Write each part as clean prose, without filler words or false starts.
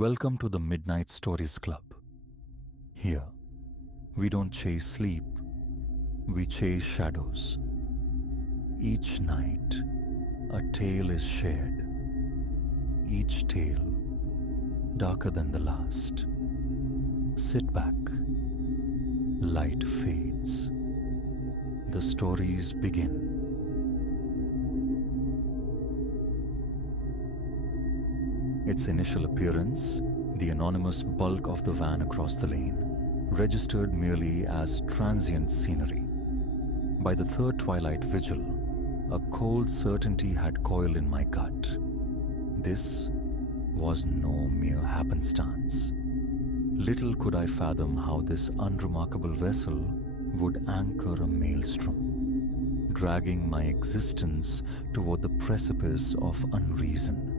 Welcome to the Midnight Stories Club. Here, we don't chase sleep, we chase shadows. Each night, a tale is shared. Each tale darker than the last. Sit back. Light fades. The stories begin. Its initial appearance, the anonymous bulk of the van across the lane, registered merely as transient scenery. By the third twilight vigil, a cold certainty had coiled in my gut. This was no mere happenstance. Little could I fathom how this unremarkable vessel would anchor a maelstrom, dragging my existence toward the precipice of unreason.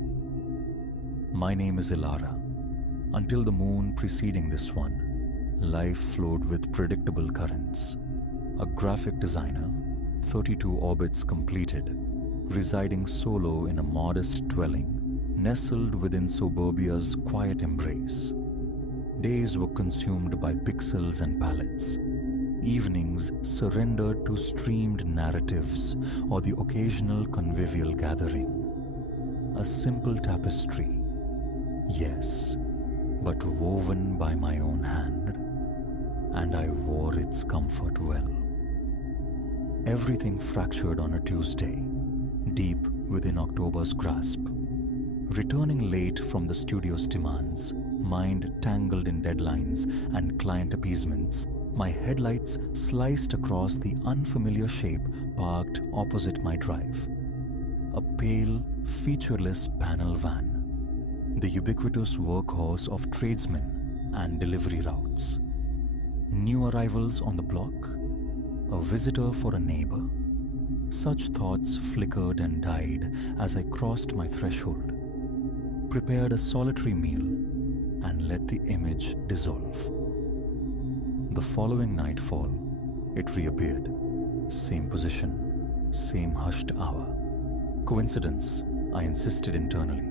My name is Ilara. Until the moon preceding this one, life flowed with predictable currents. A graphic designer, 32 orbits completed, residing solo in a modest dwelling, nestled within suburbia's quiet embrace. Days were consumed by pixels and palettes. Evenings surrendered to streamed narratives or the occasional convivial gathering. A simple tapestry, yes, but woven by my own hand, and I wore its comfort well. Everything fractured on a Tuesday, deep within October's grasp. Returning late from the studio's demands, mind tangled in deadlines and client appeasements, my headlights sliced across the unfamiliar shape parked opposite my drive. A pale, featureless panel van, the ubiquitous workhorse of tradesmen and delivery routes. New arrivals on the block, a visitor for a neighbor. Such thoughts flickered and died as I crossed my threshold, prepared a solitary meal, and let the image dissolve. The following nightfall, it reappeared. Same position, same hushed hour. Coincidence, I insisted internally.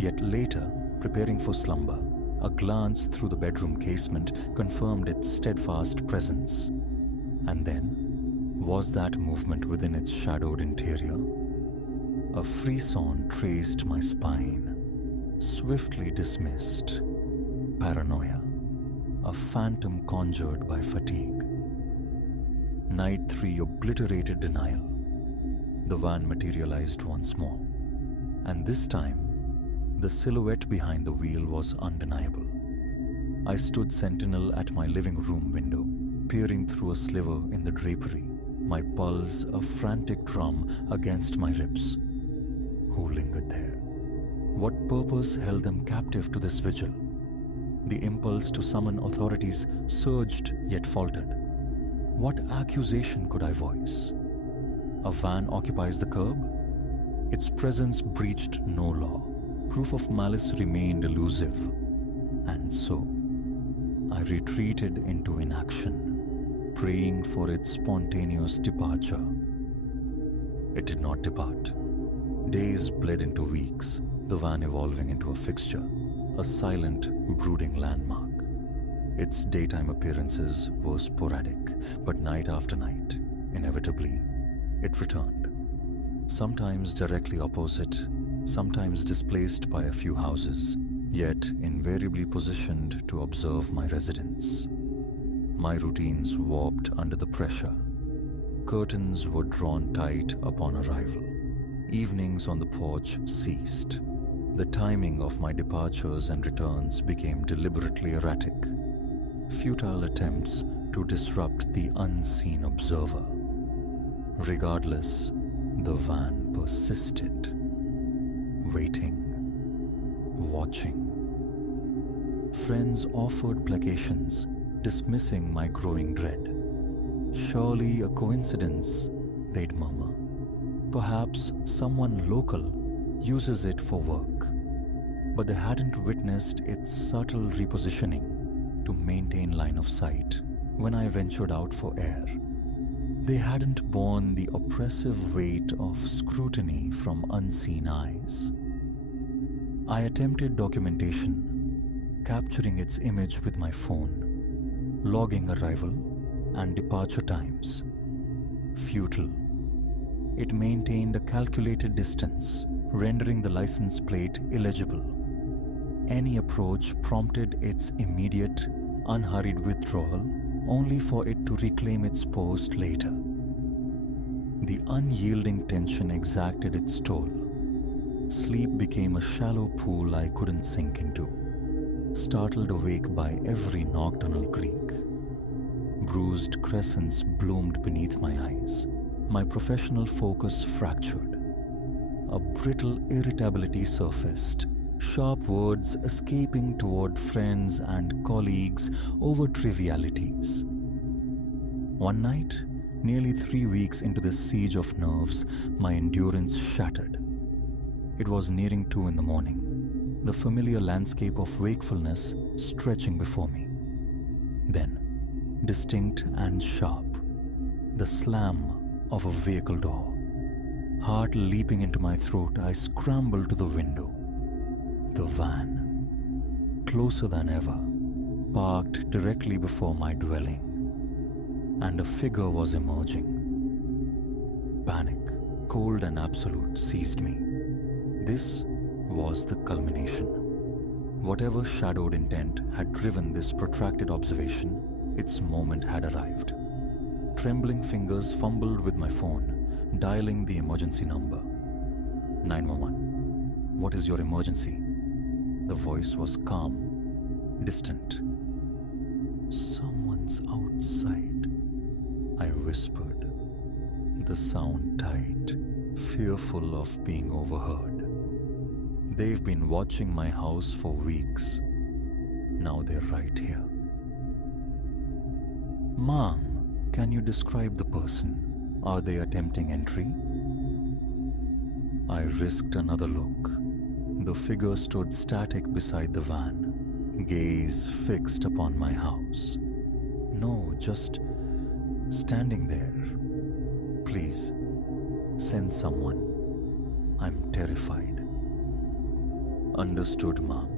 Yet later, preparing for slumber, a glance through the bedroom casement confirmed its steadfast presence. And then, was that movement within its shadowed interior? A frisson traced my spine, swiftly dismissed. Paranoia, a phantom conjured by fatigue. Night 3 obliterated denial. The van materialized once more, and this time, the silhouette behind the wheel was undeniable. I stood sentinel at my living room window, peering through a sliver in the drapery, my pulse a frantic drum against my ribs. Who lingered there? What purpose held them captive to this vigil? The impulse to summon authorities surged yet faltered. What accusation could I voice? A van occupies the curb? Its presence breached no law. Proof of malice remained elusive. And so, I retreated into inaction, praying for its spontaneous departure. It did not depart. Days bled into weeks, the van evolving into a fixture, a silent, brooding landmark. Its daytime appearances were sporadic, but night after night, inevitably, it returned. Sometimes directly opposite, sometimes displaced by a few houses, yet invariably positioned to observe my residence. My routines warped under the pressure. Curtains were drawn tight upon arrival. Evenings on the porch ceased. The timing of my departures and returns became deliberately erratic. Futile attempts to disrupt the unseen observer. Regardless, the van persisted. Waiting, watching. Friends offered placations, dismissing my growing dread. Surely a coincidence, they'd murmur. Perhaps someone local uses it for work. But they hadn't witnessed its subtle repositioning to maintain line of sight when I ventured out for air. They hadn't borne the oppressive weight of scrutiny from unseen eyes. I attempted documentation, capturing its image with my phone, logging arrival and departure times. Futile. It maintained a calculated distance, rendering the license plate illegible. Any approach prompted its immediate, unhurried withdrawal, only for it to reclaim its post later. The unyielding tension exacted its toll. Sleep became a shallow pool I couldn't sink into, startled awake by every nocturnal creak. Bruised crescents bloomed beneath my eyes. My professional focus fractured. A brittle irritability surfaced, sharp words escaping toward friends and colleagues over trivialities. One night, nearly 3 weeks into this siege of nerves, my endurance shattered. It was nearing 2 in the morning, the familiar landscape of wakefulness stretching before me. Then, distinct and sharp, the slam of a vehicle door. Heart leaping into my throat, I scrambled to the window. The van, closer than ever, parked directly before my dwelling, and a figure was emerging. Panic, cold and absolute, seized me. This was the culmination. Whatever shadowed intent had driven this protracted observation, its moment had arrived. Trembling fingers fumbled with my phone, dialing the emergency number. 911. What is your emergency? The voice was calm, distant. Someone's outside, I whispered, the sound tight, fearful of being overheard. They've been watching my house for weeks. Now they're right here. Mom, can you describe the person? Are they attempting entry? I risked another look. The figure stood static beside the van, gaze fixed upon my house. No, just standing there. Please, send someone. I'm terrified. Understood, Mom.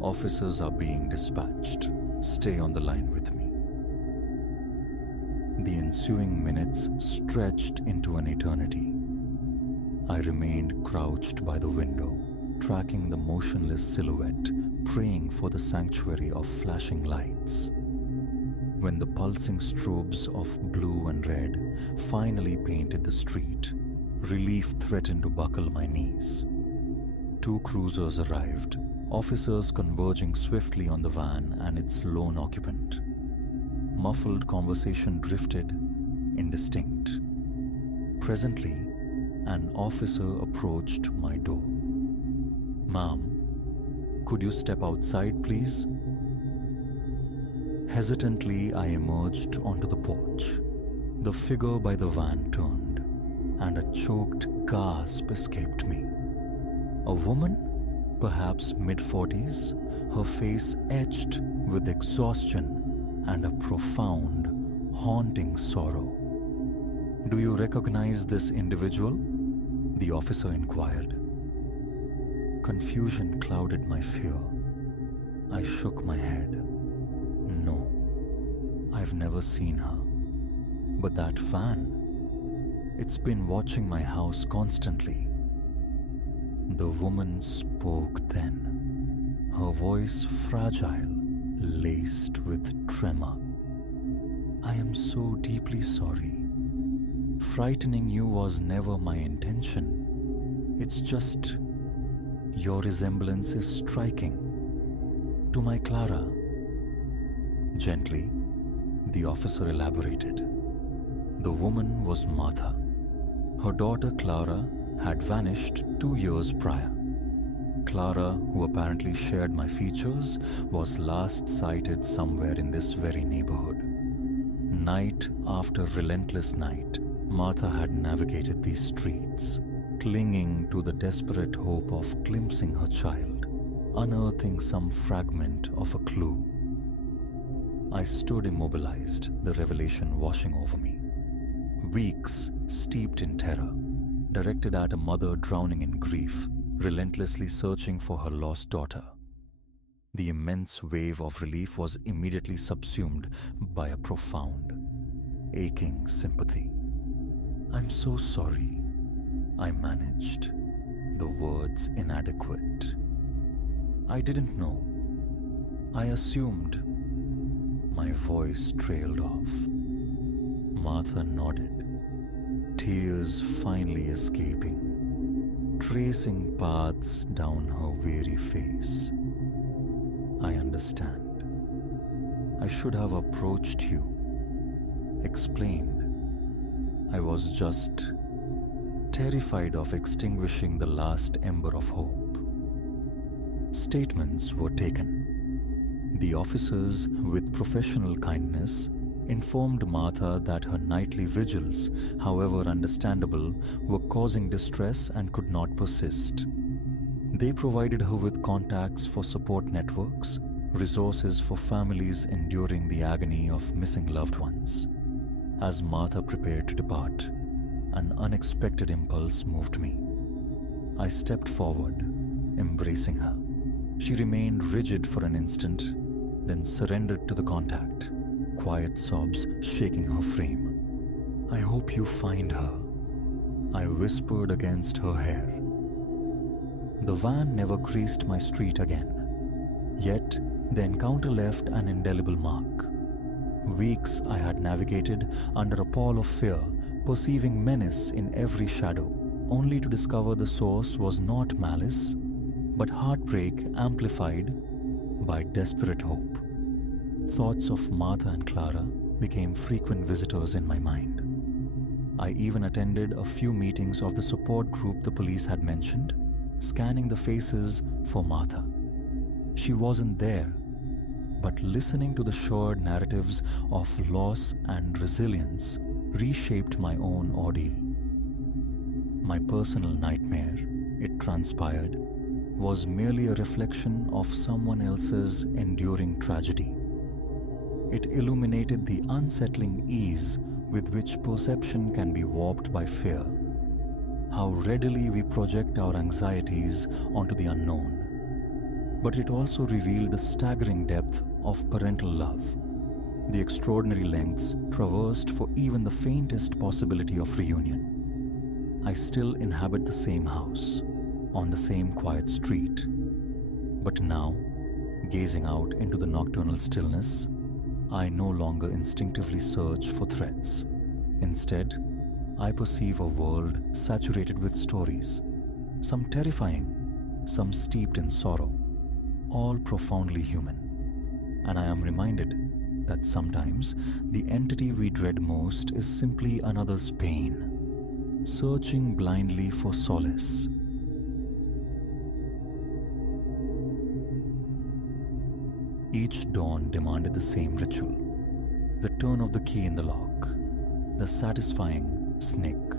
Officers are being dispatched. Stay on the line with me. The ensuing minutes stretched into an eternity. I remained crouched by the window, tracking the motionless silhouette, praying for the sanctuary of flashing lights. When the pulsing strobes of blue and red finally painted the street, relief threatened to buckle my knees. 2 cruisers arrived, officers converging swiftly on the van and its lone occupant. Muffled conversation drifted, indistinct. Presently, an officer approached my door. Ma'am, could you step outside, please? Hesitantly, I emerged onto the porch. The figure by the van turned, and a choked gasp escaped me. A woman, perhaps mid-40s, her face etched with exhaustion and a profound, haunting sorrow. Do you recognize this individual? The officer inquired. Confusion clouded my fear. I shook my head. No, I've never seen her. But that van, it's been watching my house constantly. The woman spoke then, her voice fragile, laced with tremor. I am so deeply sorry. Frightening you was never my intention. It's just your resemblance is striking. To my Clara. Gently, the officer elaborated. The woman was Martha. Her daughter Clara had vanished 2 years prior. Clara, who apparently shared my features, was last sighted somewhere in this very neighborhood. Night after relentless night, Martha had navigated these streets, clinging to the desperate hope of glimpsing her child, unearthing some fragment of a clue. I stood immobilized, the revelation washing over me. Weeks steeped in terror, directed at a mother drowning in grief, relentlessly searching for her lost daughter. The immense wave of relief was immediately subsumed by a profound, aching sympathy. "I'm so sorry," I managed, the words inadequate. "I didn't know. I assumed." My voice trailed off. Martha nodded, tears finally escaping, tracing paths down her weary face. "I understand. I should have approached you, explained. I was just terrified of extinguishing the last ember of hope." Statements were taken. The officers, with professional kindness, informed Martha that her nightly vigils, however understandable, were causing distress and could not persist. They provided her with contacts for support networks, resources for families enduring the agony of missing loved ones. As Martha prepared to depart, an unexpected impulse moved me. I stepped forward, embracing her. She remained rigid for an instant, then surrendered to the contact, quiet sobs shaking her frame. "I hope you find her," I whispered against her hair. The van never graced my street again, yet the encounter left an indelible mark. Weeks I had navigated under a pall of fear, perceiving menace in every shadow, only to discover the source was not malice, but heartbreak amplified by desperate hope. Thoughts of Martha and Clara became frequent visitors in my mind. I even attended a few meetings of the support group the police had mentioned, scanning the faces for Martha. She wasn't there, but listening to the shared narratives of loss and resilience reshaped my own ordeal. My personal nightmare, it transpired, was merely a reflection of someone else's enduring tragedy. It illuminated the unsettling ease with which perception can be warped by fear, how readily we project our anxieties onto the unknown. But it also revealed the staggering depth of parental love, the extraordinary lengths traversed for even the faintest possibility of reunion. I still inhabit the same house, on the same quiet street, but now, gazing out into the nocturnal stillness, I no longer instinctively search for threats. Instead, I perceive a world saturated with stories, some terrifying, some steeped in sorrow, all profoundly human. And I am reminded that sometimes the entity we dread most is simply another's pain, searching blindly for solace. Each dawn demanded the same ritual: the turn of the key in the lock, the satisfying snick,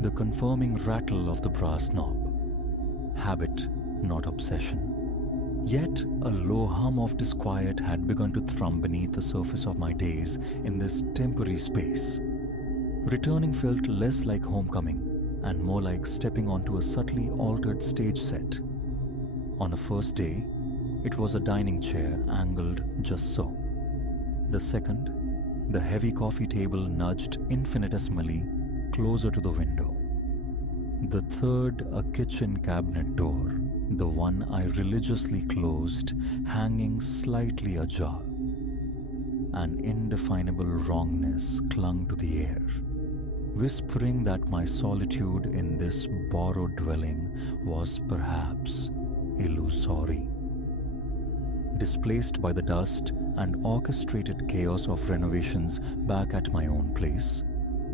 the confirming rattle of the brass knob. Habit, not obsession. Yet a low hum of disquiet had begun to thrum beneath the surface of my days in this temporary space. Returning felt less like homecoming and more like stepping onto a subtly altered stage set. On the first day, it was a dining chair angled just so. The second, the heavy coffee table nudged infinitesimally closer to the window. The third, a kitchen cabinet door, the one I religiously closed, hanging slightly ajar. An indefinable wrongness clung to the air, whispering that my solitude in this borrowed dwelling was perhaps illusory. Displaced by the dust and orchestrated chaos of renovations back at my own place,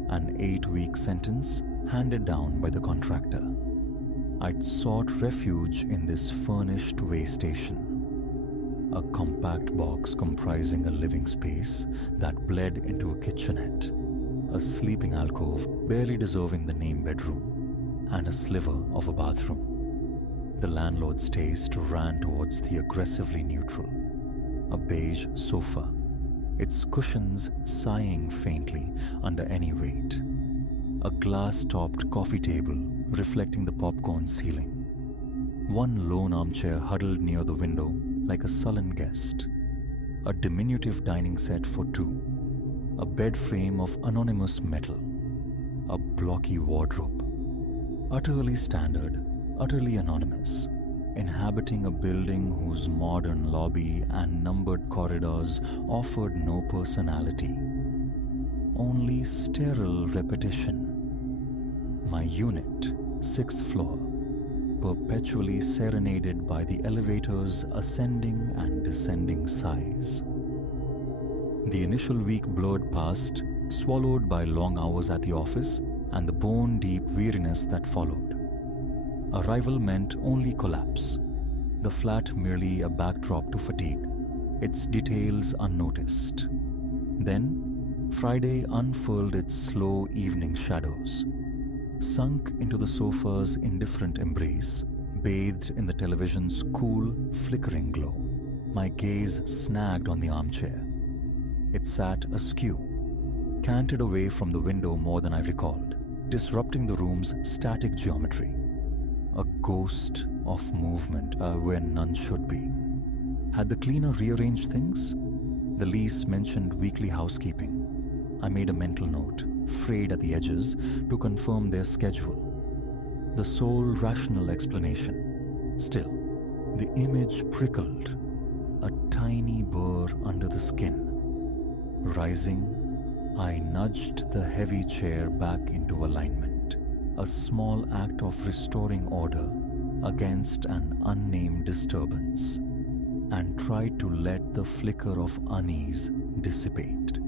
an 8-week sentence handed down by the contractor, I'd sought refuge in this furnished way station, a compact box comprising a living space that bled into a kitchenette, a sleeping alcove barely deserving the name bedroom, and a sliver of a bathroom. The landlord's taste ran towards the aggressively neutral, a beige sofa, its cushions sighing faintly under any weight, a glass-topped coffee table reflecting the popcorn ceiling, one lone armchair huddled near the window like a sullen guest. A diminutive dining set for two, a bed frame of anonymous metal, a blocky wardrobe. Utterly standard, utterly anonymous, inhabiting a building whose modern lobby and numbered corridors offered no personality. Only sterile repetition. My unit, 6th floor, perpetually serenaded by the elevator's ascending and descending sighs. The initial week blurred past, swallowed by long hours at the office and the bone-deep weariness that followed. Arrival meant only collapse, the flat merely a backdrop to fatigue, its details unnoticed. Then, Friday unfurled its slow evening shadows, sunk into the sofa's indifferent embrace, bathed in the television's cool, flickering glow. My gaze snagged on the armchair. It sat askew, canted away from the window more than I recalled, disrupting the room's static geometry. A ghost of movement where none should be. Had the cleaner rearranged things? The lease mentioned weekly housekeeping. I made a mental note, frayed at the edges, to confirm their schedule. The sole rational explanation. Still, the image prickled, a tiny burr under the skin. Rising, I nudged the heavy chair back into alignment, a small act of restoring order against an unnamed disturbance, and tried to let the flicker of unease dissipate.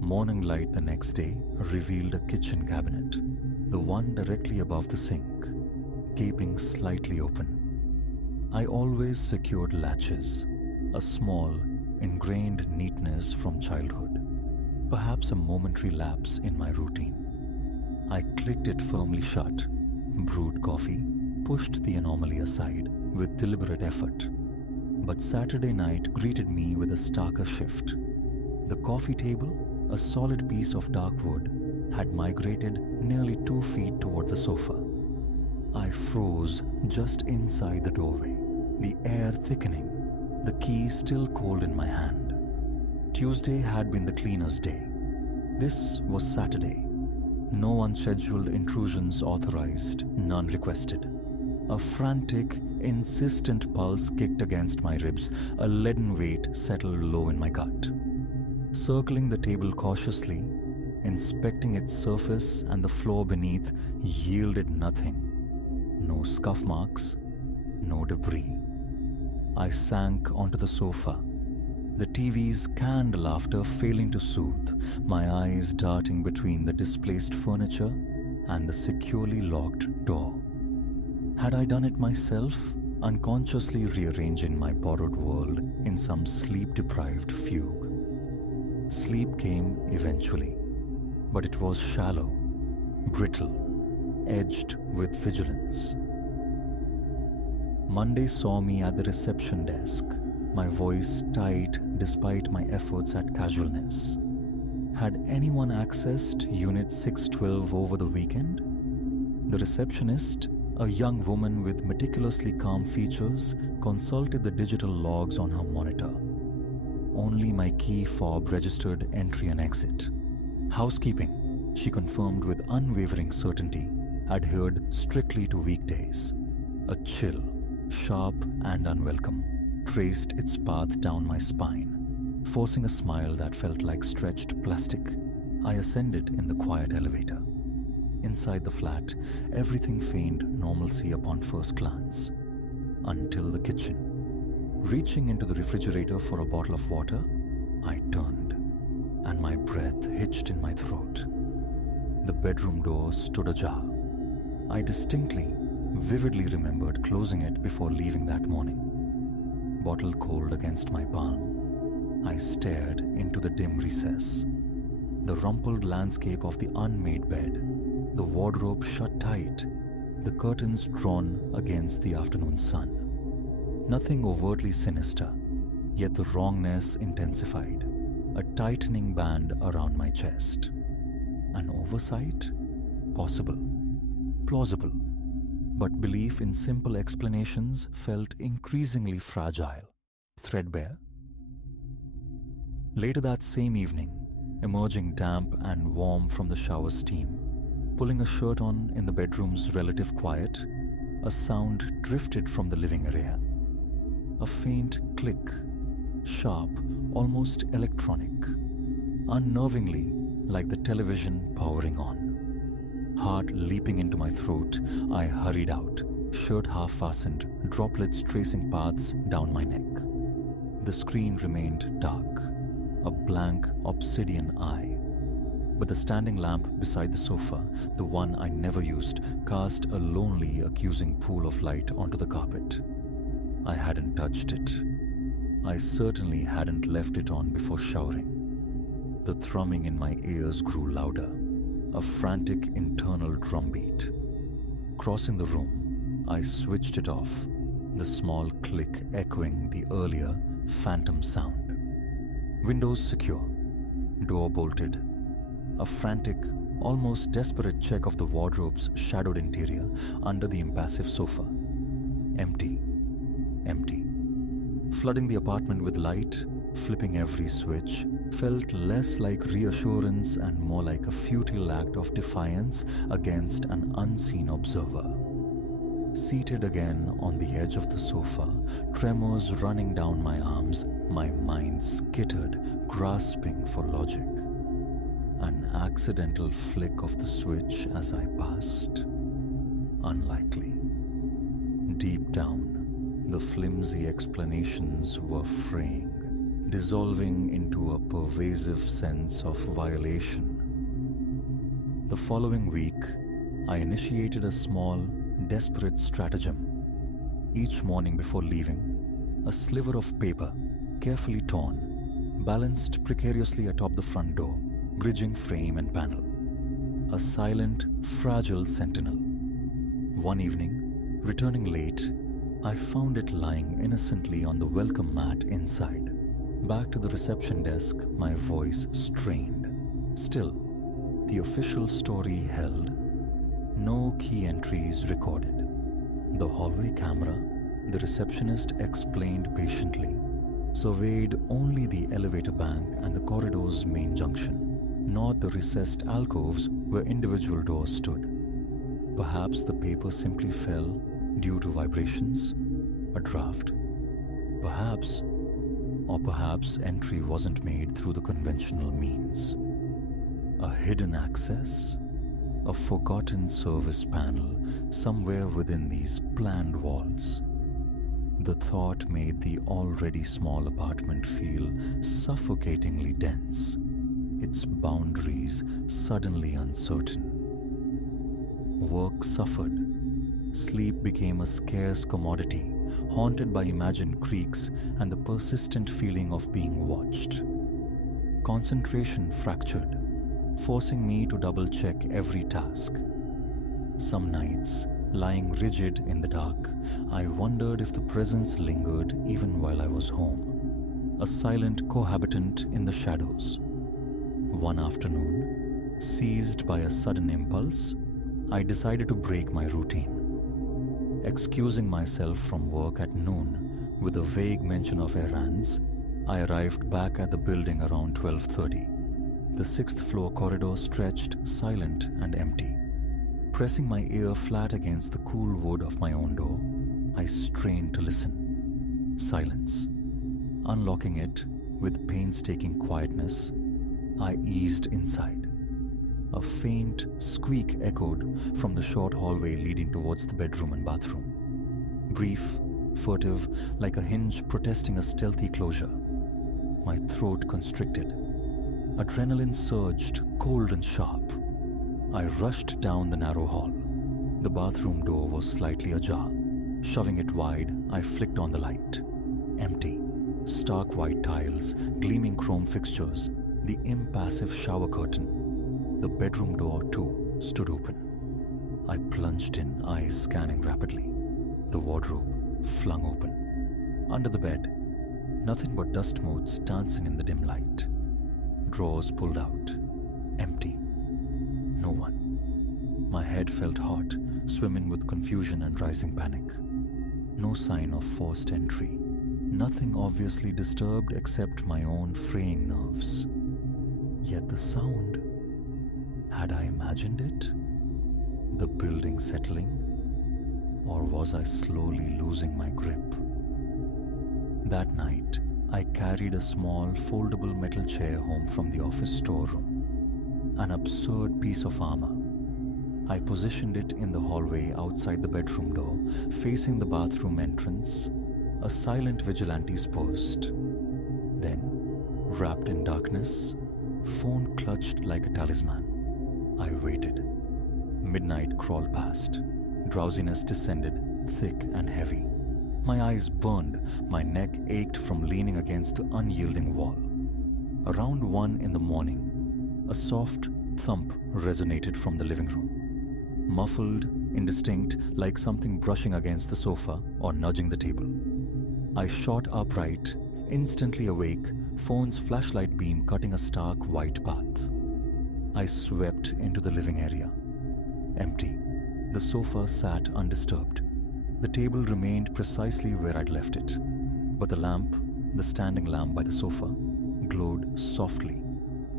Morning light the next day revealed a kitchen cabinet, the one directly above the sink, gaping slightly open. I always secured latches, a small, ingrained neatness from childhood, perhaps a momentary lapse in my routine. I clicked it firmly shut, brewed coffee, pushed the anomaly aside with deliberate effort. But Saturday night greeted me with a starker shift. The coffee table, a solid piece of dark wood, had migrated nearly 2 feet toward the sofa. I froze just inside the doorway, the air thickening, the key still cold in my hand. Tuesday had been the cleaner's day. This was Saturday. No unscheduled intrusions authorized, none requested. A frantic, insistent pulse kicked against my ribs, a leaden weight settled low in my gut. Circling the table cautiously, inspecting its surface and the floor beneath yielded nothing. No scuff marks, no debris. I sank onto the sofa, the TV's canned laughter failing to soothe, my eyes darting between the displaced furniture and the securely locked door. Had I done it myself, unconsciously rearranging my borrowed world in some sleep-deprived fugue? Sleep came eventually, but it was shallow, brittle, edged with vigilance. Monday saw me at the reception desk, my voice tight despite my efforts at casualness. Had anyone accessed Unit 612 over the weekend? The receptionist, a young woman with meticulously calm features, consulted the digital logs on her monitor. Only my key fob registered entry and exit. Housekeeping, she confirmed with unwavering certainty, adhered strictly to weekdays. A chill, sharp and unwelcome, traced its path down my spine, forcing a smile that felt like stretched plastic. I ascended in the quiet elevator. Inside the flat, everything feigned normalcy upon first glance, until the kitchen. Reaching into the refrigerator for a bottle of water, I turned, and my breath hitched in my throat. The bedroom door stood ajar. I distinctly, vividly remembered closing it before leaving that morning. Bottle cold against my palm, I stared into the dim recess. The rumpled landscape of the unmade bed, the wardrobe shut tight, the curtains drawn against the afternoon sun. Nothing overtly sinister, yet the wrongness intensified, a tightening band around my chest. An oversight? Possible. Plausible. but belief in simple explanations felt increasingly fragile, threadbare. Later that same evening, emerging damp and warm from the shower steam, pulling a shirt on in the bedroom's relative quiet, a sound drifted from the living area. A faint click, sharp, almost electronic, unnervingly like the television powering on. Heart leaping into my throat, I hurried out, shirt half fastened, droplets tracing paths down my neck. The screen remained dark, a blank obsidian eye. But the standing lamp beside the sofa, the one I never used, cast a lonely, accusing pool of light onto the carpet. I hadn't touched it. I certainly hadn't left it on before showering. The thrumming in my ears grew louder, a frantic internal drumbeat. Crossing the room, I switched it off, the small click echoing the earlier phantom sound. Windows secure, door bolted. A frantic, almost desperate check of the wardrobe's shadowed interior under the impassive sofa. Empty. Empty. Flooding the apartment with light, flipping every switch, felt less like reassurance and more like a futile act of defiance against an unseen observer. Seated again on the edge of the sofa, tremors running down my arms, my mind skittered, grasping for logic. An accidental flick of the switch as I passed. Unlikely. Deep down, the flimsy explanations were fraying, dissolving into a pervasive sense of violation. The following week, I initiated a small, desperate stratagem. Each morning before leaving, a sliver of paper, carefully torn, balanced precariously atop the front door, bridging frame and panel. A silent, fragile sentinel. One evening, returning late, I found it lying innocently on the welcome mat inside. Back to the reception desk, my voice strained. Still, the official story held. No key entries recorded. The hallway camera, the receptionist explained patiently, surveyed only the elevator bank and the corridor's main junction, not the recessed alcoves where individual doors stood. Perhaps the paper simply fell due to vibrations, a draft. Perhaps entry wasn't made through the conventional means. A hidden access? A forgotten service panel somewhere within these planned walls. The thought made the already small apartment feel suffocatingly dense, its boundaries suddenly uncertain. Work suffered. Sleep became a scarce commodity, haunted by imagined creaks and the persistent feeling of being watched. Concentration fractured, forcing me to double-check every task. Some nights, lying rigid in the dark, I wondered if the presence lingered even while I was home, a silent cohabitant in the shadows. One afternoon, seized by a sudden impulse, I decided to break my routine. Excusing myself from work at noon with a vague mention of errands, I arrived back at the building around 12:30. The sixth-floor corridor stretched silent and empty. Pressing my ear flat against the cool wood of my own door, I strained to listen. Silence. Unlocking it with painstaking quietness, I eased inside. A faint squeak echoed from the short hallway leading towards the bedroom and bathroom. Brief, furtive, like a hinge protesting a stealthy closure. My throat constricted. Adrenaline surged, cold and sharp. I rushed down the narrow hall. The bathroom door was slightly ajar. Shoving it wide, I flicked on the light. Empty. Stark white tiles, gleaming chrome fixtures, the impassive shower curtain. The bedroom door, too, stood open. I plunged in, eyes scanning rapidly. The wardrobe flung open. Under the bed, nothing but dust motes dancing in the dim light. Drawers pulled out. Empty. No one. My head felt hot, swimming with confusion and rising panic. No sign of forced entry. Nothing obviously disturbed except my own fraying nerves. Yet the sound, had I imagined it? The building settling? Or was I slowly losing my grip? That night, I carried a small foldable metal chair home from the office storeroom. An absurd piece of armor. I positioned it in the hallway outside the bedroom door, facing the bathroom entrance, a silent vigilante's post. Then, wrapped in darkness, phone clutched like a talisman. I waited. Midnight crawled past. Drowsiness descended, thick and heavy. My eyes burned, my neck ached from leaning against the unyielding wall. Around 1 in the morning, a soft thump resonated from the living room. Muffled, indistinct, like something brushing against the sofa or nudging the table. I shot upright, instantly awake, phone's flashlight beam cutting a stark white path. I swept into the living area. Empty. The sofa sat undisturbed. The table remained precisely where I'd left it. But the lamp, the standing lamp by the sofa, glowed softly.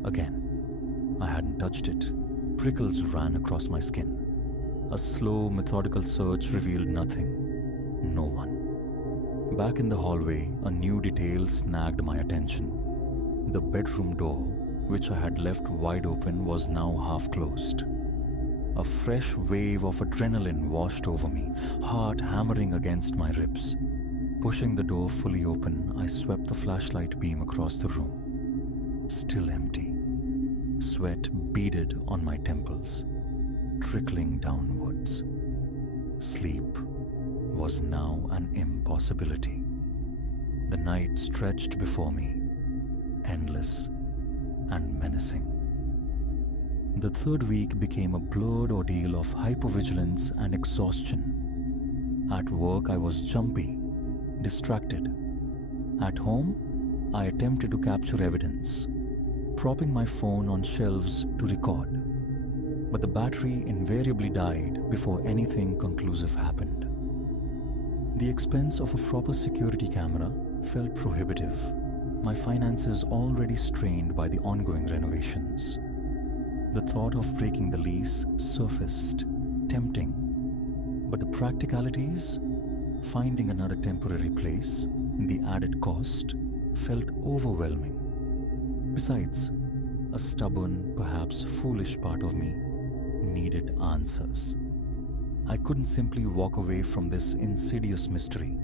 Again. I hadn't touched it. Prickles ran across my skin. A slow, methodical search revealed nothing. No one. Back in the hallway, a new detail snagged my attention. The bedroom door, which I had left wide open, was now half closed. A fresh wave of adrenaline washed over me, heart hammering against my ribs. Pushing the door fully open, I swept the flashlight beam across the room. Still empty. Sweat beaded on my temples, trickling downwards. Sleep was now an impossibility. The night stretched before me, endless and menacing. The third week became a blurred ordeal of hypervigilance and exhaustion. At work, I was jumpy, distracted. At home, I attempted to capture evidence, propping my phone on shelves to record. But the battery invariably died before anything conclusive happened. The expense of a proper security camera felt prohibitive, my finances already strained by the ongoing renovations. The thought of breaking the lease surfaced, tempting. But the practicalities, finding another temporary place, the added cost, felt overwhelming. Besides, a stubborn, perhaps foolish part of me needed answers. I couldn't simply walk away from this insidious mystery.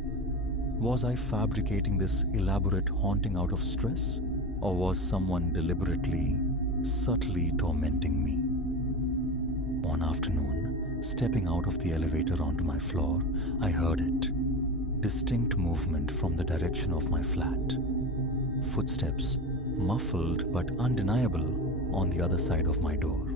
Was I fabricating this elaborate haunting out of stress? Or was someone deliberately, subtly tormenting me? One afternoon, stepping out of the elevator onto my floor, I heard it. Distinct movement from the direction of my flat. Footsteps, muffled but undeniable, on the other side of my door.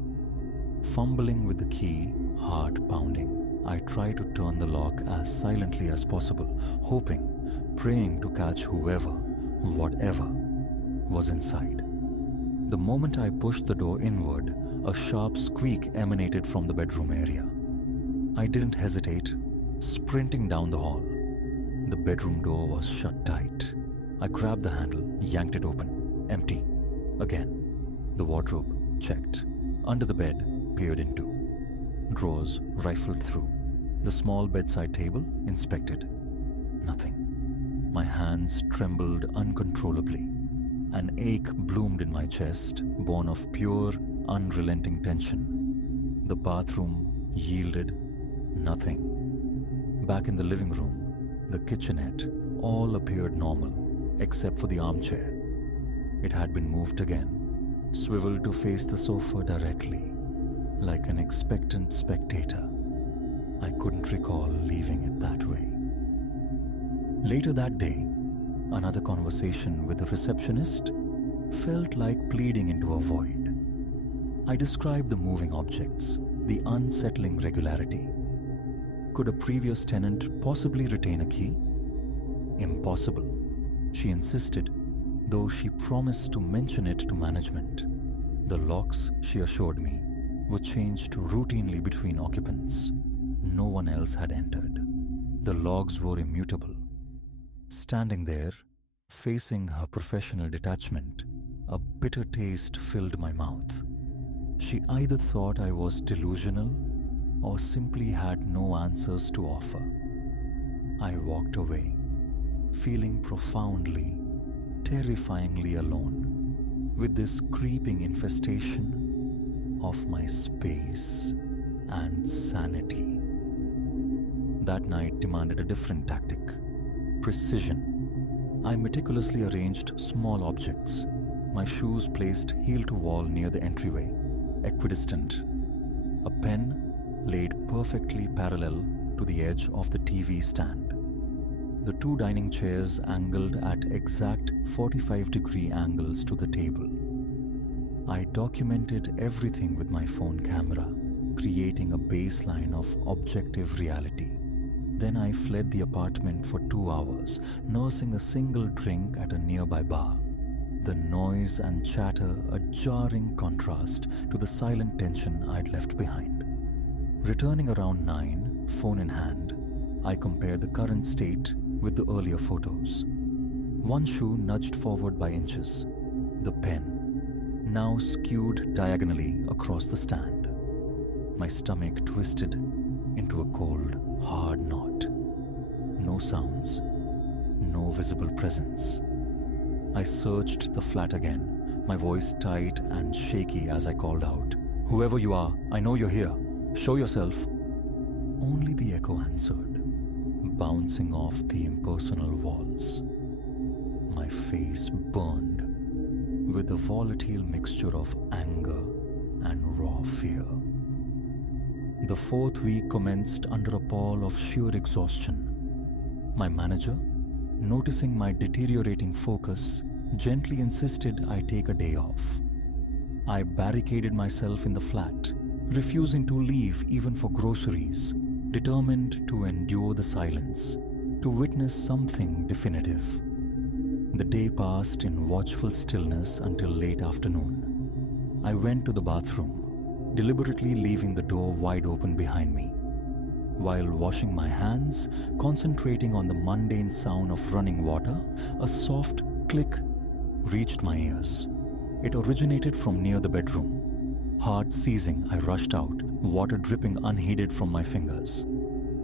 Fumbling with the key, heart pounding, I tried to turn the lock as silently as possible, hoping, praying to catch whoever, whatever, was inside. The moment I pushed the door inward, a sharp squeak emanated from the bedroom area. I didn't hesitate, sprinting down the hall. The bedroom door was shut tight. I grabbed the handle, yanked it open. Empty. Again. The wardrobe, checked. Under the bed, peered into. Drawers rifled through. The small bedside table, inspected. Nothing. My hands trembled uncontrollably. An ache bloomed in my chest, born of pure, unrelenting tension. The bathroom yielded nothing. Back in the living room, the kitchenette, all appeared normal, except for the armchair. It had been moved again, swiveled to face the sofa directly, like an expectant spectator. I couldn't recall leaving it that way. Later that day, another conversation with the receptionist felt like pleading into a void. I described the moving objects, the unsettling regularity. Could a previous tenant possibly retain a key? Impossible, she insisted, though she promised to mention it to management. The locks, she assured me, were changed routinely between occupants. No one else had entered. The logs were immutable. Standing there, facing her professional detachment, a bitter taste filled my mouth. She either thought I was delusional or simply had no answers to offer. I walked away, feeling profoundly, terrifyingly alone with this creeping infestation of my space and sanity. That night demanded a different tactic: precision. I meticulously arranged small objects, my shoes placed heel to wall near the entryway, equidistant. A pen laid perfectly parallel to the edge of the TV stand. The two dining chairs angled at exact 45-degree angles to the table. I documented everything with my phone camera, creating a baseline of objective reality. Then I fled the apartment for 2 hours, nursing a single drink at a nearby bar. The noise and chatter a jarring contrast to the silent tension I'd left behind. Returning around 9, phone in hand, I compared the current state with the earlier photos. One shoe nudged forward by inches. The pen, now skewed diagonally across the stand. My stomach twisted into a cold, hard knot. No sounds, no visible presence. I searched the flat again, my voice tight and shaky as I called out, "Whoever you are, I know you're here. Show yourself." Only the echo answered, bouncing off the impersonal walls. My face burned with a volatile mixture of anger and raw fear. The 4th week commenced under a pall of sheer exhaustion. My manager, noticing my deteriorating focus, gently insisted I take a day off. I barricaded myself in the flat, refusing to leave even for groceries, determined to endure the silence, to witness something definitive. The day passed in watchful stillness until late afternoon. I went to the bathroom, deliberately leaving the door wide open behind me. While washing my hands, concentrating on the mundane sound of running water, a soft click reached my ears. It originated from near the bedroom. Heart seizing, I rushed out, water dripping unheeded from my fingers.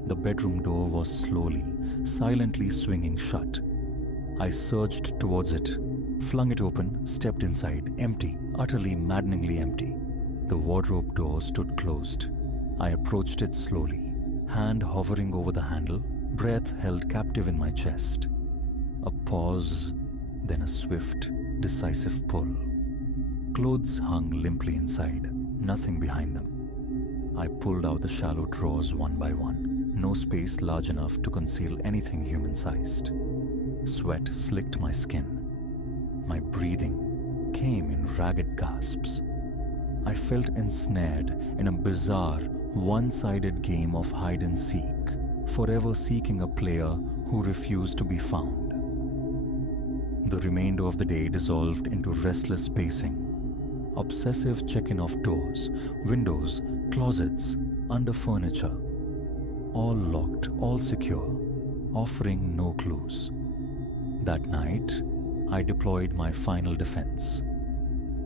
The bedroom door was slowly, silently swinging shut. I surged towards it, flung it open, stepped inside, empty, utterly maddeningly empty. The wardrobe door stood closed. I approached it slowly, hand hovering over the handle, breath held captive in my chest. A pause, then a swift, decisive pull. Clothes hung limply inside, nothing behind them. I pulled out the shallow drawers one by one, no space large enough to conceal anything human-sized. Sweat slicked my skin. My breathing came in ragged gasps. I felt ensnared in a bizarre, one-sided game of hide-and-seek, forever seeking a player who refused to be found. The remainder of the day dissolved into restless pacing, obsessive check-in of doors, windows, closets, under furniture. All locked, all secure, offering no clues. That night, I deployed my final defense.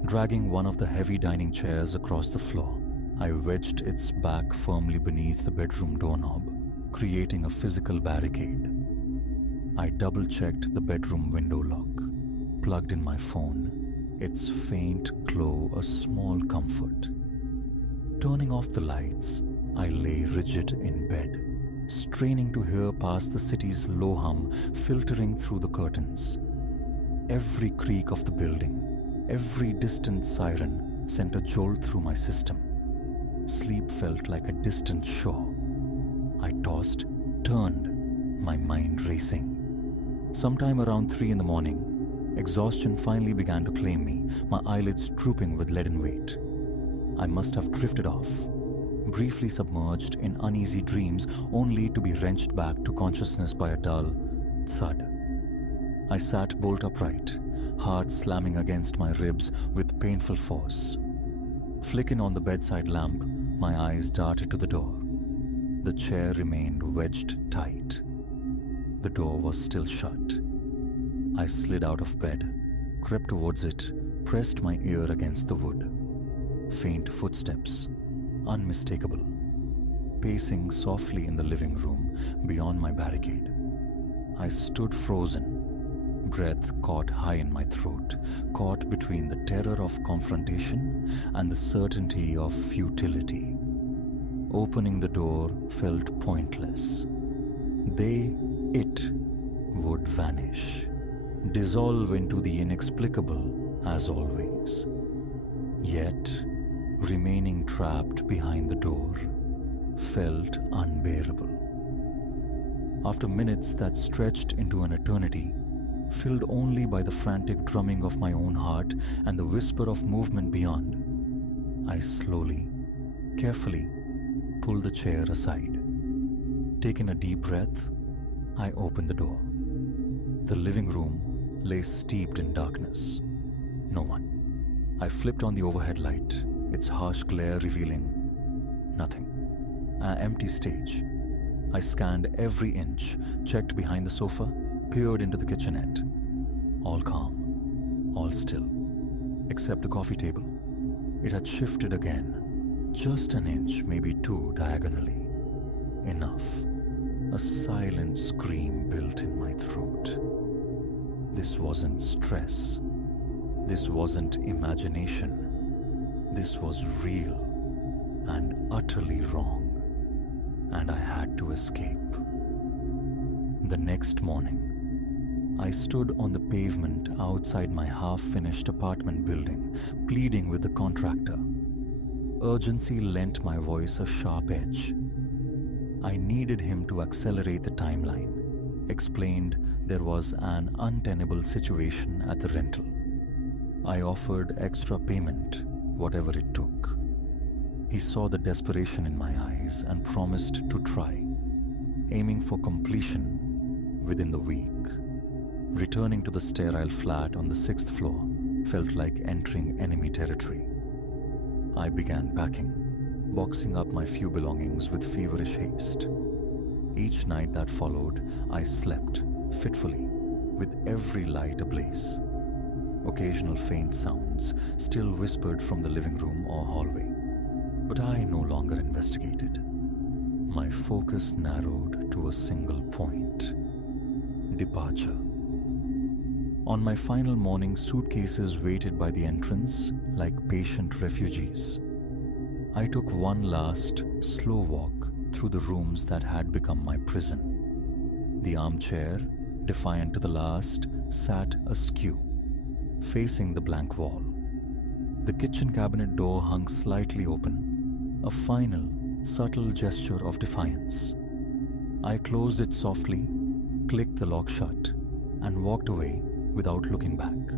Dragging one of the heavy dining chairs across the floor, I wedged its back firmly beneath the bedroom doorknob, creating a physical barricade. I double-checked the bedroom window lock, plugged in my phone, its faint glow a small comfort. Turning off the lights, I lay rigid in bed, straining to hear past the city's low hum filtering through the curtains. Every creak of the building, every distant siren sent a jolt through my system. Sleep felt like a distant shore. I tossed, turned, my mind racing. Sometime around 3 in the morning, exhaustion finally began to claim me, my eyelids drooping with leaden weight. I must have drifted off, briefly submerged in uneasy dreams, only to be wrenched back to consciousness by a dull thud. I sat bolt upright, heart slamming against my ribs with painful force. Flicking on the bedside lamp, my eyes darted to the door. The chair remained wedged tight. The door was still shut. I slid out of bed, crept towards it, pressed my ear against the wood. Faint footsteps, unmistakable, pacing softly in the living room beyond my barricade. I stood frozen, breath caught high in my throat, caught between the terror of confrontation and the certainty of futility. Opening the door felt pointless. It would vanish, dissolve into the inexplicable as always. Yet, remaining trapped behind the door felt unbearable. After minutes that stretched into an eternity, filled only by the frantic drumming of my own heart and the whisper of movement beyond, I slowly, carefully pulled the chair aside. Taking a deep breath, I opened the door. The living room lay steeped in darkness. No one. I flipped on the overhead light, its harsh glare revealing nothing. An empty stage. I scanned every inch, checked behind the sofa, peered into the kitchenette. All calm, all still, except the coffee table. It had shifted again, just an inch, maybe two diagonally. Enough. A silent scream built in my throat. This wasn't stress. This wasn't imagination. This was real and utterly wrong. And I had to escape. The next morning, I stood on the pavement outside my half-finished apartment building, pleading with the contractor. Urgency lent my voice a sharp edge. I needed him to accelerate the timeline, explained there was an untenable situation at the rental. I offered extra payment, whatever it took. He saw the desperation in my eyes and promised to try, aiming for completion within the week. Returning to the sterile flat on the 6th floor felt like entering enemy territory. I began packing, boxing up my few belongings with feverish haste. Each night that followed, I slept fitfully, with every light ablaze. Occasional faint sounds still whispered from the living room or hallway, but I no longer investigated. My focus narrowed to a single point: departure. On my final morning, suitcases waited by the entrance like patient refugees. I took one last, slow walk through the rooms that had become my prison. The armchair, defiant to the last, sat askew, facing the blank wall. The kitchen cabinet door hung slightly open, a final, subtle gesture of defiance. I closed it softly, clicked the lock shut, and walked away without looking back.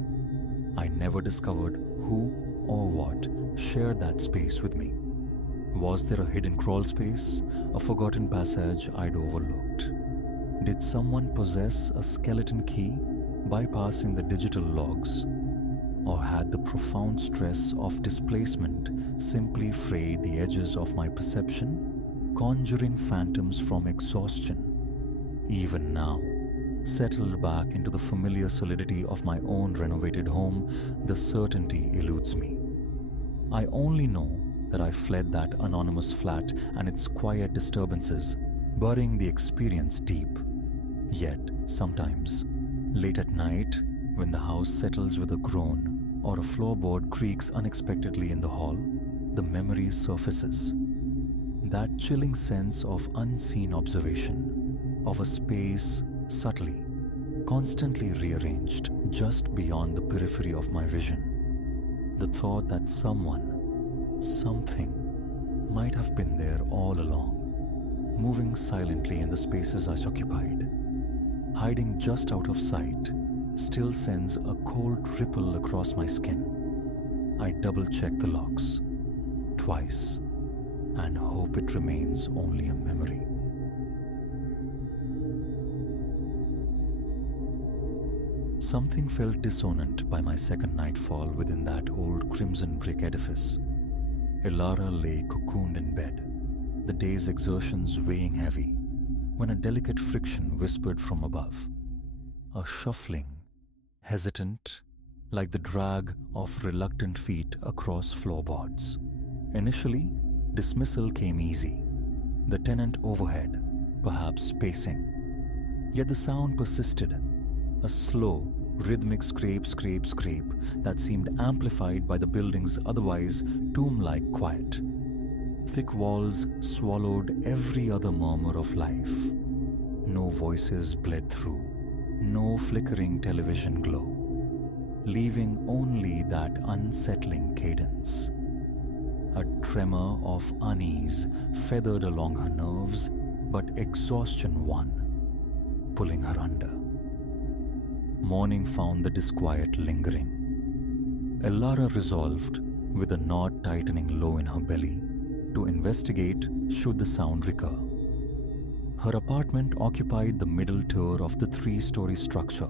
I never discovered who or what shared that space with me. Was there a hidden crawl space, a forgotten passage I'd overlooked? Did someone possess a skeleton key, bypassing the digital logs? Or had the profound stress of displacement simply frayed the edges of my perception, conjuring phantoms from exhaustion? Even now, settled back into the familiar solidity of my own renovated home, the certainty eludes me. I only know that I fled that anonymous flat and its quiet disturbances, burying the experience deep. Yet, sometimes, late at night, when the house settles with a groan or a floorboard creaks unexpectedly in the hall, the memory surfaces. That chilling sense of unseen observation, of a space subtly, constantly rearranged just beyond the periphery of my vision. The thought that someone, something, might have been there all along, moving silently in the spaces I occupied, hiding just out of sight, still sends a cold ripple across my skin. I double-check the locks, twice, and hope it remains only a memory. Something felt dissonant by my second nightfall within that old crimson brick edifice. Elara lay cocooned in bed, the day's exertions weighing heavy, when a delicate friction whispered from above. A shuffling, hesitant, like the drag of reluctant feet across floorboards. Initially, dismissal came easy. The tenant overhead, perhaps pacing. Yet the sound persisted, a slow, rhythmic scrape, scrape, scrape that seemed amplified by the building's otherwise tomb-like quiet. Thick walls swallowed every other murmur of life. No voices bled through, no flickering television glow, leaving only that unsettling cadence. A tremor of unease feathered along her nerves, but exhaustion won, pulling her under. Morning found the disquiet lingering. Elara resolved, with a knot tightening low in her belly, to investigate should the sound recur. Her apartment occupied the middle tier of the 3-story structure.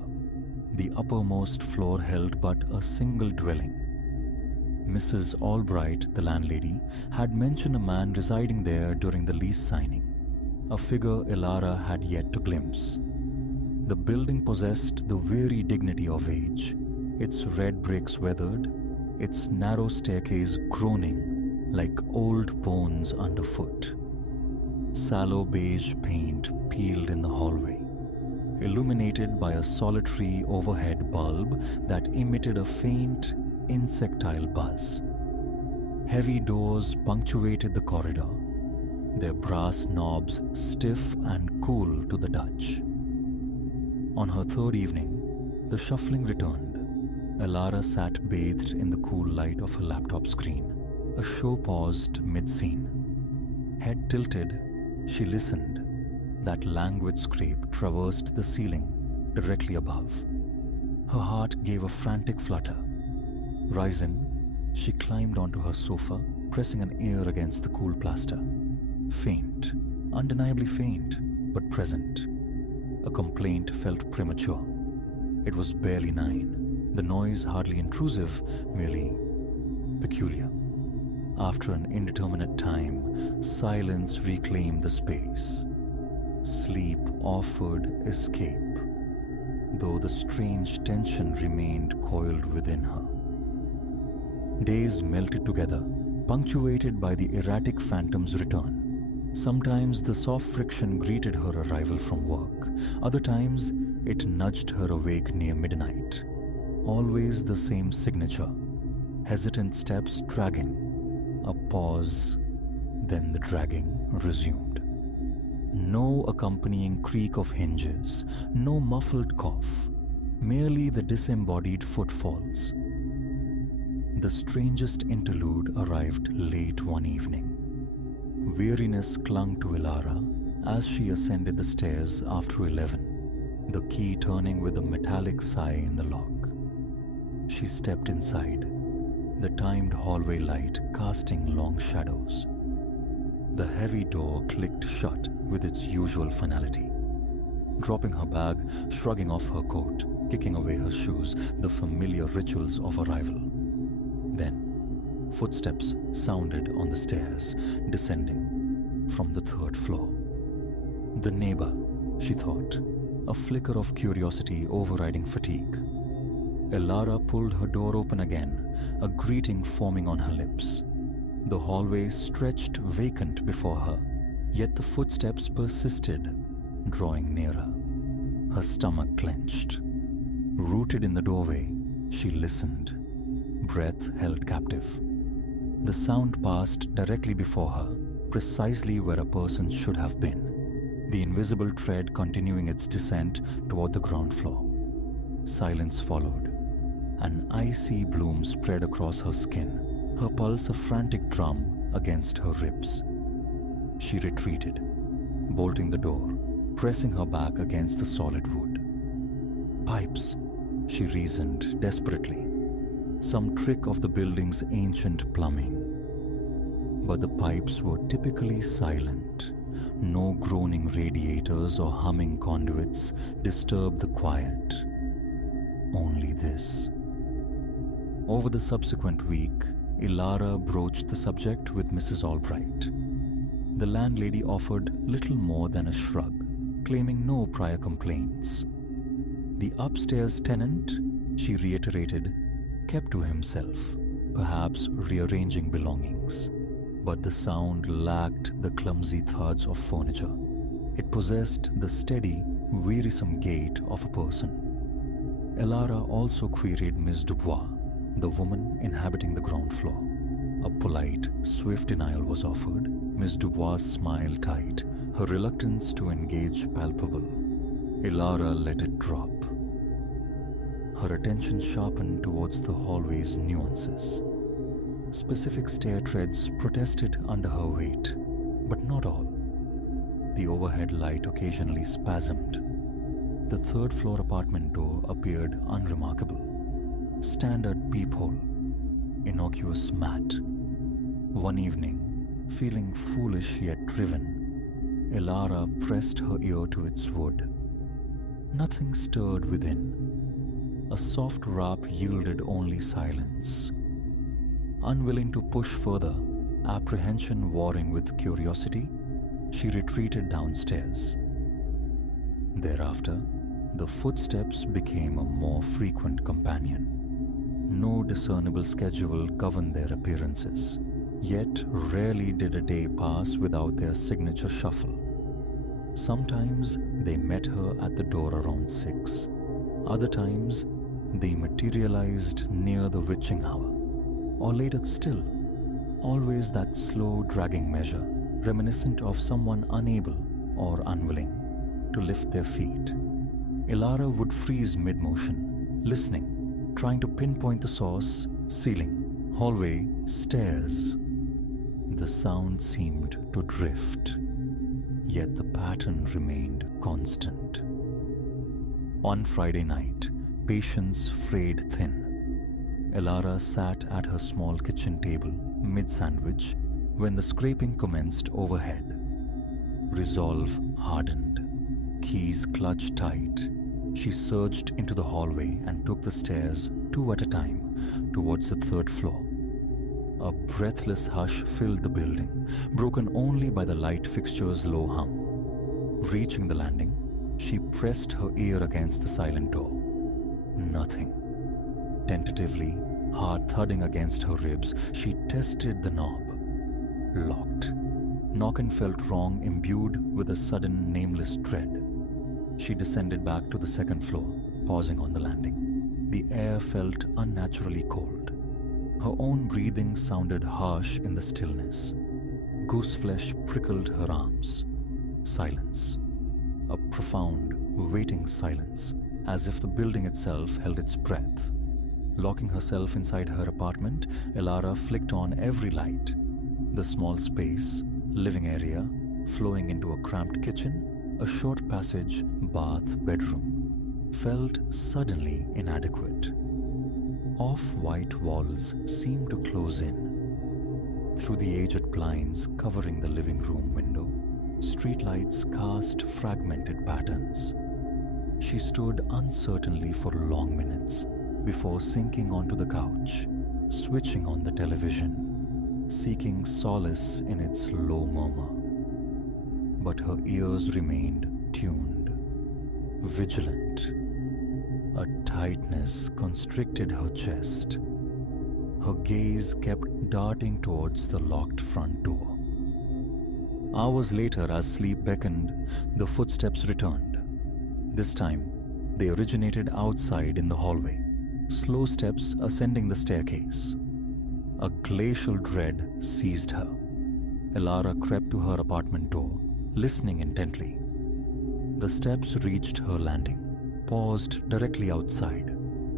The uppermost floor held but a single dwelling. Mrs. Albright, the landlady, had mentioned a man residing there during the lease signing, a figure Elara had yet to glimpse. The building possessed the weary dignity of age, its red bricks weathered, its narrow staircase groaning like old bones underfoot. Sallow beige paint peeled in the hallway, illuminated by a solitary overhead bulb that emitted a faint, insectile buzz. Heavy doors punctuated the corridor, their brass knobs stiff and cool to the touch. On her third evening, the shuffling returned. Elara sat bathed in the cool light of her laptop screen. A show paused mid-scene. Head tilted, she listened. That languid scrape traversed the ceiling directly above. Her heart gave a frantic flutter. Rising, she climbed onto her sofa, pressing an ear against the cool plaster. Faint, undeniably faint, but present. A complaint felt premature. It was barely 9. The noise hardly intrusive, merely peculiar. After an indeterminate time, silence reclaimed the space. Sleep offered escape, though the strange tension remained coiled within her. Days melted together, punctuated by the erratic phantom's return. Sometimes the soft friction greeted her arrival from work. Other times, it nudged her awake near midnight. Always the same signature. Hesitant steps dragging. A pause, then the dragging resumed. No accompanying creak of hinges, no muffled cough, merely the disembodied footfalls. The strangest interlude arrived late one evening. Weariness clung to Elara as she ascended the stairs after 11, the key turning with a metallic sigh in the lock. She stepped inside, the timed hallway light casting long shadows. The heavy door clicked shut with its usual finality. Dropping her bag, shrugging off her coat, kicking away her shoes, the familiar rituals of arrival. Then, footsteps sounded on the stairs, descending from the 3rd floor. The neighbor, she thought, a flicker of curiosity overriding fatigue. Elara pulled her door open again, a greeting forming on her lips. The hallway stretched vacant before her, yet the footsteps persisted, drawing nearer. Her stomach clenched. Rooted in the doorway, she listened, breath held captive. The sound passed directly before her, precisely where a person should have been, the invisible tread continuing its descent toward the ground floor. Silence followed. An icy bloom spread across her skin, her pulse a frantic drum against her ribs. She retreated, bolting the door, pressing her back against the solid wood. Pipes, she reasoned desperately. Some trick of the building's ancient plumbing. But the pipes were typically silent. No groaning radiators or humming conduits disturbed the quiet. Only this. Over the subsequent week, Elara broached the subject with Mrs. Albright. The landlady offered little more than a shrug, claiming no prior complaints. The upstairs tenant, she reiterated, kept to himself, perhaps rearranging belongings. But the sound lacked the clumsy thuds of furniture. It possessed the steady, wearisome gait of a person. Elara also queried Miss Dubois, the woman inhabiting the ground floor. A polite, swift denial was offered. Miss Dubois' smile tight, her reluctance to engage palpable. Elara let it drop. Her attention sharpened towards the hallway's nuances. Specific stair treads protested under her weight, but not all. The overhead light occasionally spasmed. The third-floor apartment door appeared unremarkable. Standard peephole. Innocuous mat. One evening, feeling foolish yet driven, Elara pressed her ear to its wood. Nothing stirred within. A soft rap yielded only silence. Unwilling to push further, apprehension warring with curiosity, she retreated downstairs. Thereafter, the footsteps became a more frequent companion. No discernible schedule governed their appearances, yet rarely did a day pass without their signature shuffle. Sometimes they met her at the door around 6. Other times, they materialized near the witching hour, or later still, always that slow dragging measure, reminiscent of someone unable or unwilling to lift their feet. Elara would freeze mid-motion, listening, trying to pinpoint the source, ceiling, hallway, stairs. The sound seemed to drift, yet the pattern remained constant. On Friday night, patience frayed thin. Elara sat at her small kitchen table, mid-sandwich, when the scraping commenced overhead. Resolve hardened. Keys clutched tight. She surged into the hallway and took the stairs, 2 at a time, towards the 3rd floor. A breathless hush filled the building, broken only by the light fixture's low hum. Reaching the landing, she pressed her ear against the silent door. Nothing. Tentatively, heart thudding against her ribs, she tested the knob. Locked. Knockin felt wrong, imbued with a sudden, nameless dread. She descended back to the 2nd floor, pausing on the landing. The air felt unnaturally cold. Her own breathing sounded harsh in the stillness. Goose flesh prickled her arms. Silence. A profound, waiting silence, as if the building itself held its breath. Locking herself inside her apartment, Elara flicked on every light. The small space, living area, flowing into a cramped kitchen, a short passage, bath, bedroom, felt suddenly inadequate. Off-white walls seemed to close in. Through the aged blinds covering the living room window, streetlights cast fragmented patterns. She stood uncertainly for long minutes before sinking onto the couch, switching on the television, seeking solace in its low murmur. But her ears remained tuned, vigilant. A tightness constricted her chest. Her gaze kept darting towards the locked front door. Hours later, as sleep beckoned, the footsteps returned. This time, they originated outside in the hallway, slow steps ascending the staircase. A glacial dread seized her. Elara crept to her apartment door, listening intently. The steps reached her landing, paused directly outside.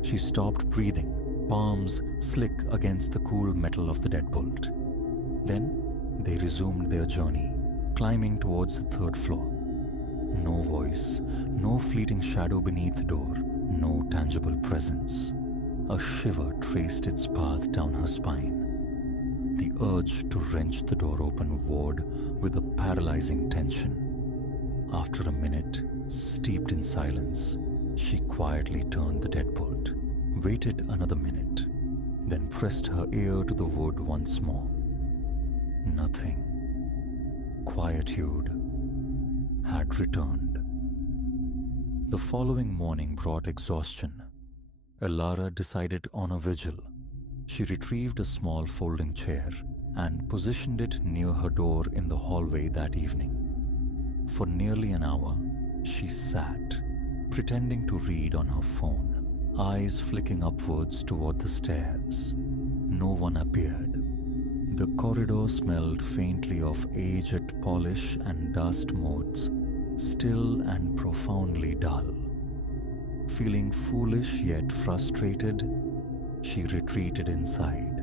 She stopped breathing, palms slick against the cool metal of the deadbolt. Then they resumed their journey, climbing towards the 3rd floor. No voice, no fleeting shadow beneath the door, no tangible presence. A shiver traced its path down her spine. The urge to wrench the door open warred with a paralyzing tension. After a minute, steeped in silence, she quietly turned the deadbolt, waited another minute, then pressed her ear to the wood once more. Nothing. quietude had returned. The following morning brought exhaustion. Elara decided on a vigil. She retrieved a small folding chair and positioned it near her door in the hallway that evening. For nearly an hour, she sat, pretending to read on her phone, eyes flicking upwards toward the stairs. No one appeared. The corridor smelled faintly of aged polish and dust motes, still and profoundly dull. Feeling foolish yet frustrated, she retreated inside.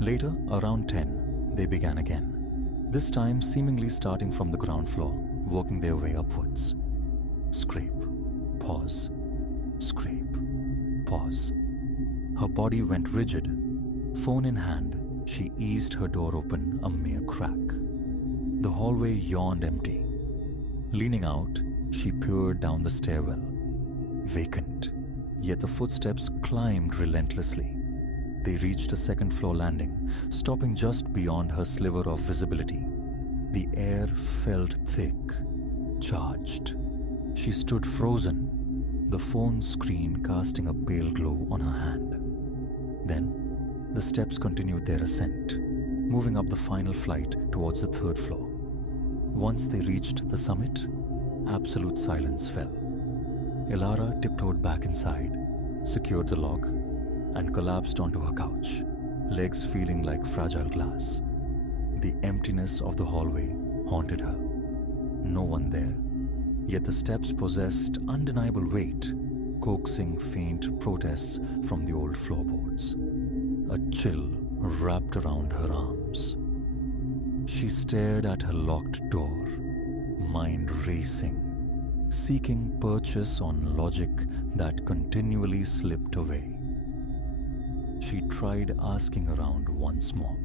Later, around 10, they began again, this time seemingly starting from the ground floor, working their way upwards. Scrape, pause, scrape, pause. Her body went rigid. Phone in hand, she eased her door open a mere crack. The hallway yawned empty. Leaning out, she peered down the stairwell. Vacant, yet the footsteps climbed relentlessly. They reached a second-floor landing, stopping just beyond her sliver of visibility. The air felt thick, charged. She stood frozen, the phone screen casting a pale glow on her hand. Then, the steps continued their ascent, moving up the final flight towards the third floor. Once they reached the summit, absolute silence fell. Elara tiptoed back inside, secured the lock, and collapsed onto her couch, legs feeling like fragile glass. The emptiness of the hallway haunted her. No one there, yet the steps possessed undeniable weight, coaxing faint protests from the old floorboards. A chill wrapped around her arms. She stared at her locked door, mind racing, seeking purchase on logic that continually slipped away. She tried asking around once more.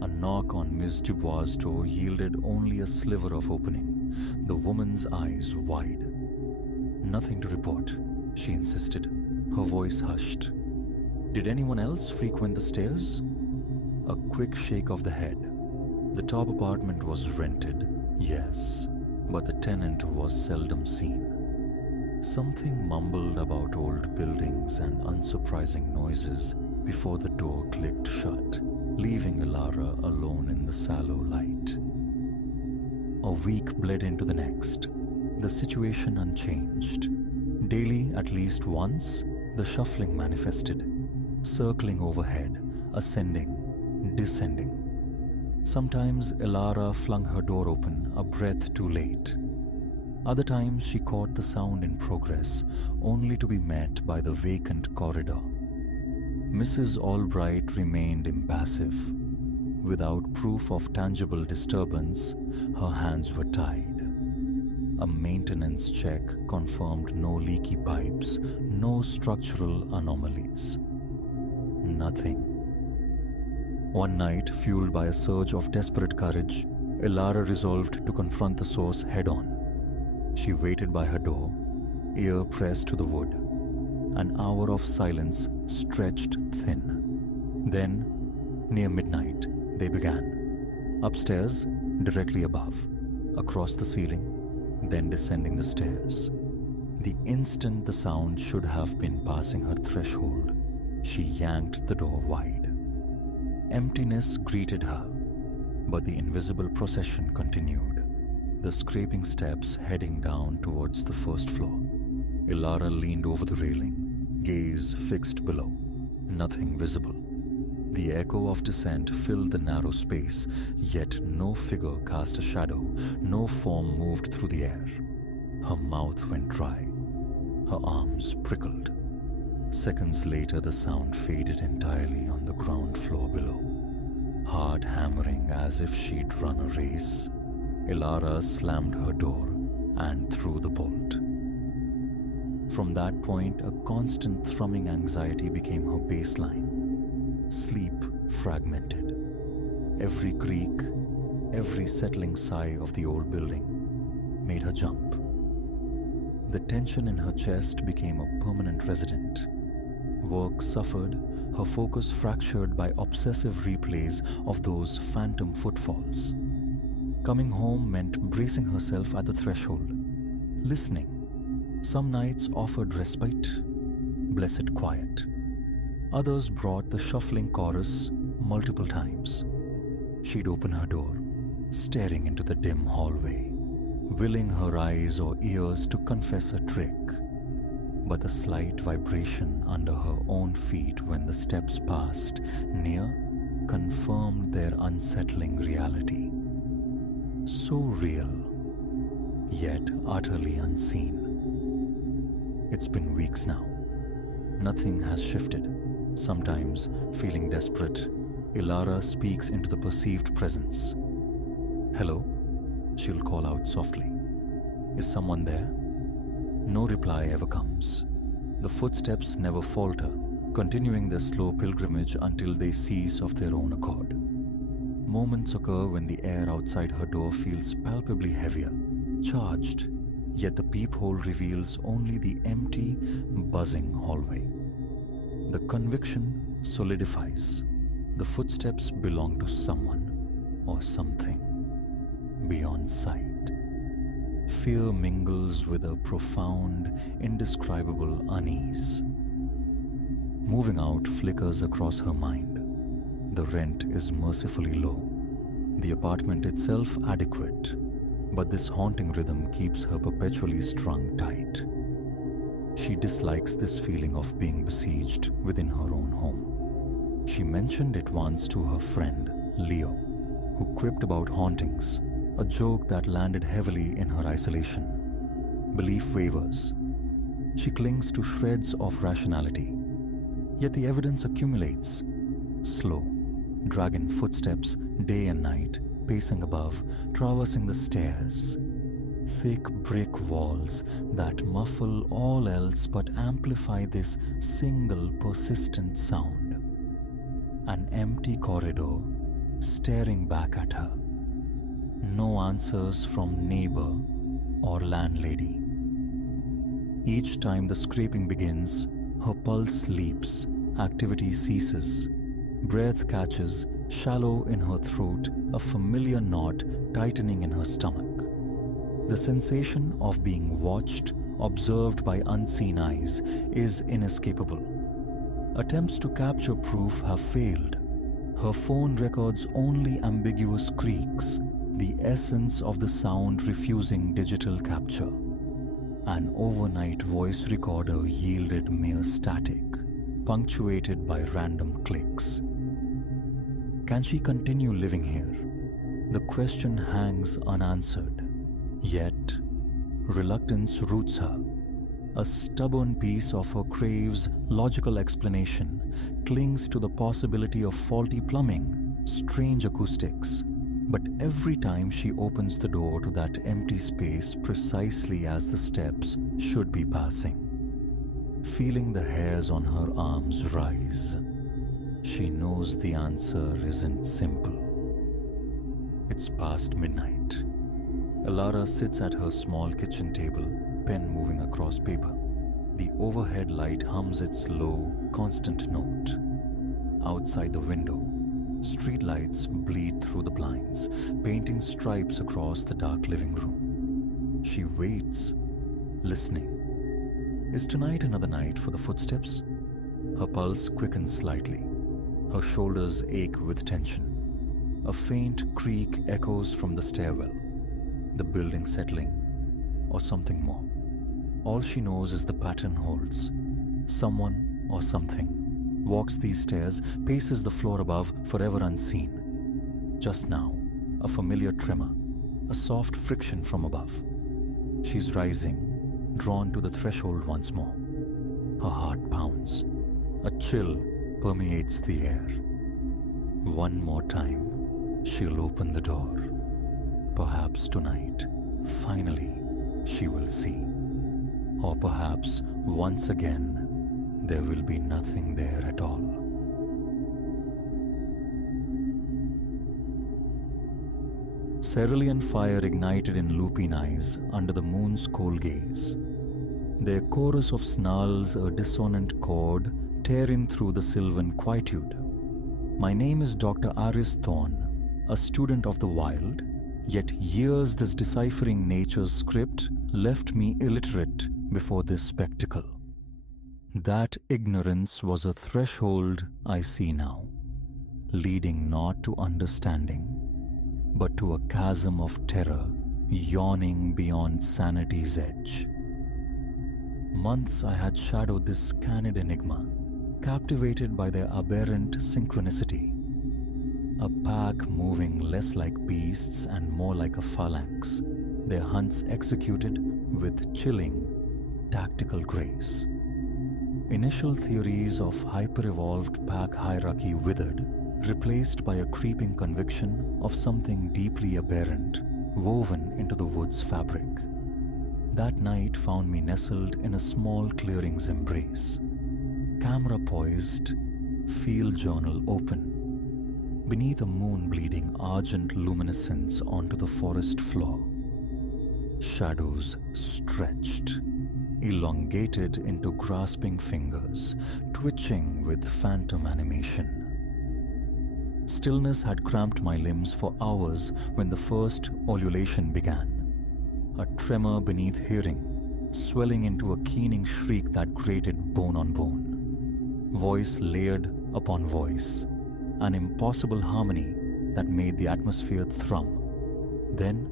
A knock on Miss Dubois' door yielded only a sliver of opening, the woman's eyes wide. Nothing to report, she insisted, her voice hushed. Did anyone else frequent the stairs? A quick shake of the head. The top apartment was rented, yes, but the tenant was seldom seen. Something mumbled about old buildings and unsurprising noises before the door clicked shut, leaving Elara alone in the sallow light. A week bled into the next, the situation unchanged. Daily, at least once, the shuffling manifested, circling overhead, ascending, descending. Sometimes Elara flung her door open a breath too late. Other times she caught the sound in progress, only to be met by the vacant corridor. Mrs. Albright remained impassive. Without proof of tangible disturbance, her hands were tied. A maintenance check confirmed no leaky pipes, no structural anomalies. Nothing. One night, fueled by a surge of desperate courage, Elara resolved to confront the source head-on. She waited by her door, ear pressed to the wood. An hour of silence stretched thin. Then, near midnight, they began. Upstairs, directly above, across the ceiling, then descending the stairs. The instant the sound should have been passing her threshold, she yanked the door wide. Emptiness greeted her, but the invisible procession continued, the scraping steps heading down towards the first floor. Elara leaned over the railing, gaze fixed below, nothing visible. The echo of descent filled the narrow space, yet no figure cast a shadow, no form moved through the air. Her mouth went dry, her arms prickled. Seconds later, the sound faded entirely on the ground floor below. Heart hammering as if she'd run a race, Elara slammed her door and threw the bolt. From that point, a constant thrumming anxiety became her baseline. Sleep fragmented. Every creak, every settling sigh of the old building made her jump. The tension in her chest became a permanent resident. Work suffered, her focus fractured by obsessive replays of those phantom footfalls. Coming home meant bracing herself at the threshold, listening. Some nights offered respite, blessed quiet. Others brought the shuffling chorus multiple times. She'd open her door, staring into the dim hallway, willing her eyes or ears to confess a trick. But the slight vibration under her own feet when the steps passed near confirmed their unsettling reality. So real, yet utterly unseen. It's been weeks now. Nothing has shifted. Sometimes, feeling desperate, Ilara speaks into the perceived presence. Hello? She'll call out softly. Is someone there? No reply ever comes. The footsteps never falter, continuing their slow pilgrimage until they cease of their own accord. Moments occur when the air outside her door feels palpably heavier, charged, yet the peephole reveals only the empty, buzzing hallway. The conviction solidifies. The footsteps belong to someone or something beyond sight. Fear mingles with a profound, indescribable unease. Moving out flickers across her mind. The rent is mercifully low, the apartment itself adequate, but this haunting rhythm keeps her perpetually strung tight. She dislikes this feeling of being besieged within her own home. She mentioned it once to her friend, Leo, who quipped about hauntings, a joke that landed heavily in her isolation. Belief wavers. She clings to shreds of rationality. Yet the evidence accumulates. Slow, dragging footsteps day and night, pacing above, traversing the stairs. Thick brick walls that muffle all else but amplify this single persistent sound. An empty corridor staring back at her. No answers from neighbor or landlady. Each time the scraping begins, her pulse leaps, activity ceases, breath catches, shallow in her throat, a familiar knot tightening in her stomach. The sensation of being watched, observed by unseen eyes, is inescapable. Attempts to capture proof have failed. Her phone records only ambiguous creaks, the essence of the sound refusing digital capture. An overnight voice recorder yielded mere static, punctuated by random clicks. Can she continue living here? The question hangs unanswered. Yet, reluctance roots her. A stubborn piece of her craves logical explanation, clings to the possibility of faulty plumbing, strange acoustics. But every time she opens the door to that empty space precisely as the steps should be passing, feeling the hairs on her arms rise, she knows the answer isn't simple. It's past midnight. Ilara sits at her small kitchen table, pen moving across paper. The overhead light hums its low, constant note. Outside the window, streetlights bleed through the blinds, painting stripes across the dark living room. She waits, listening. Is tonight another night for the footsteps? Her pulse quickens slightly. Her shoulders ache with tension. A faint creak echoes from the stairwell. The building settling, or something more. All she knows is the pattern holds. Someone or something walks these stairs, paces the floor above, forever unseen. Just now, a familiar tremor, a soft friction from above. She's rising, drawn to the threshold once more. Her heart pounds. A chill permeates the air. One more time, she'll open the door. Perhaps tonight, finally, she will see. Or perhaps, once again, there will be nothing there at all. Cerulean fire ignited in lupine eyes under the moon's cold gaze. Their chorus of snarls, a dissonant chord, tearing through the sylvan quietude. My name is Dr. Aris Thorne, a student of the wild, Yet years this deciphering nature's script left me illiterate before this spectacle. That ignorance was a threshold I see now, leading not to understanding, but to a chasm of terror yawning beyond sanity's edge. Months I had shadowed this canid enigma, captivated by their aberrant synchronicity. A pack moving less like beasts and more like a phalanx, their hunts executed with chilling, tactical grace. Initial theories of hyper-evolved pack hierarchy withered, replaced by a creeping conviction of something deeply aberrant woven into the wood's fabric. That night found me nestled in a small clearing's embrace. Camera poised, field journal open, beneath a moon bleeding argent luminescence onto the forest floor. Shadows stretched, elongated into grasping fingers, twitching with phantom animation. Stillness had cramped my limbs for hours when the first ululation began. A tremor beneath hearing, swelling into a keening shriek that grated bone on bone. Voice layered upon voice, an impossible harmony that made the atmosphere thrum. Then,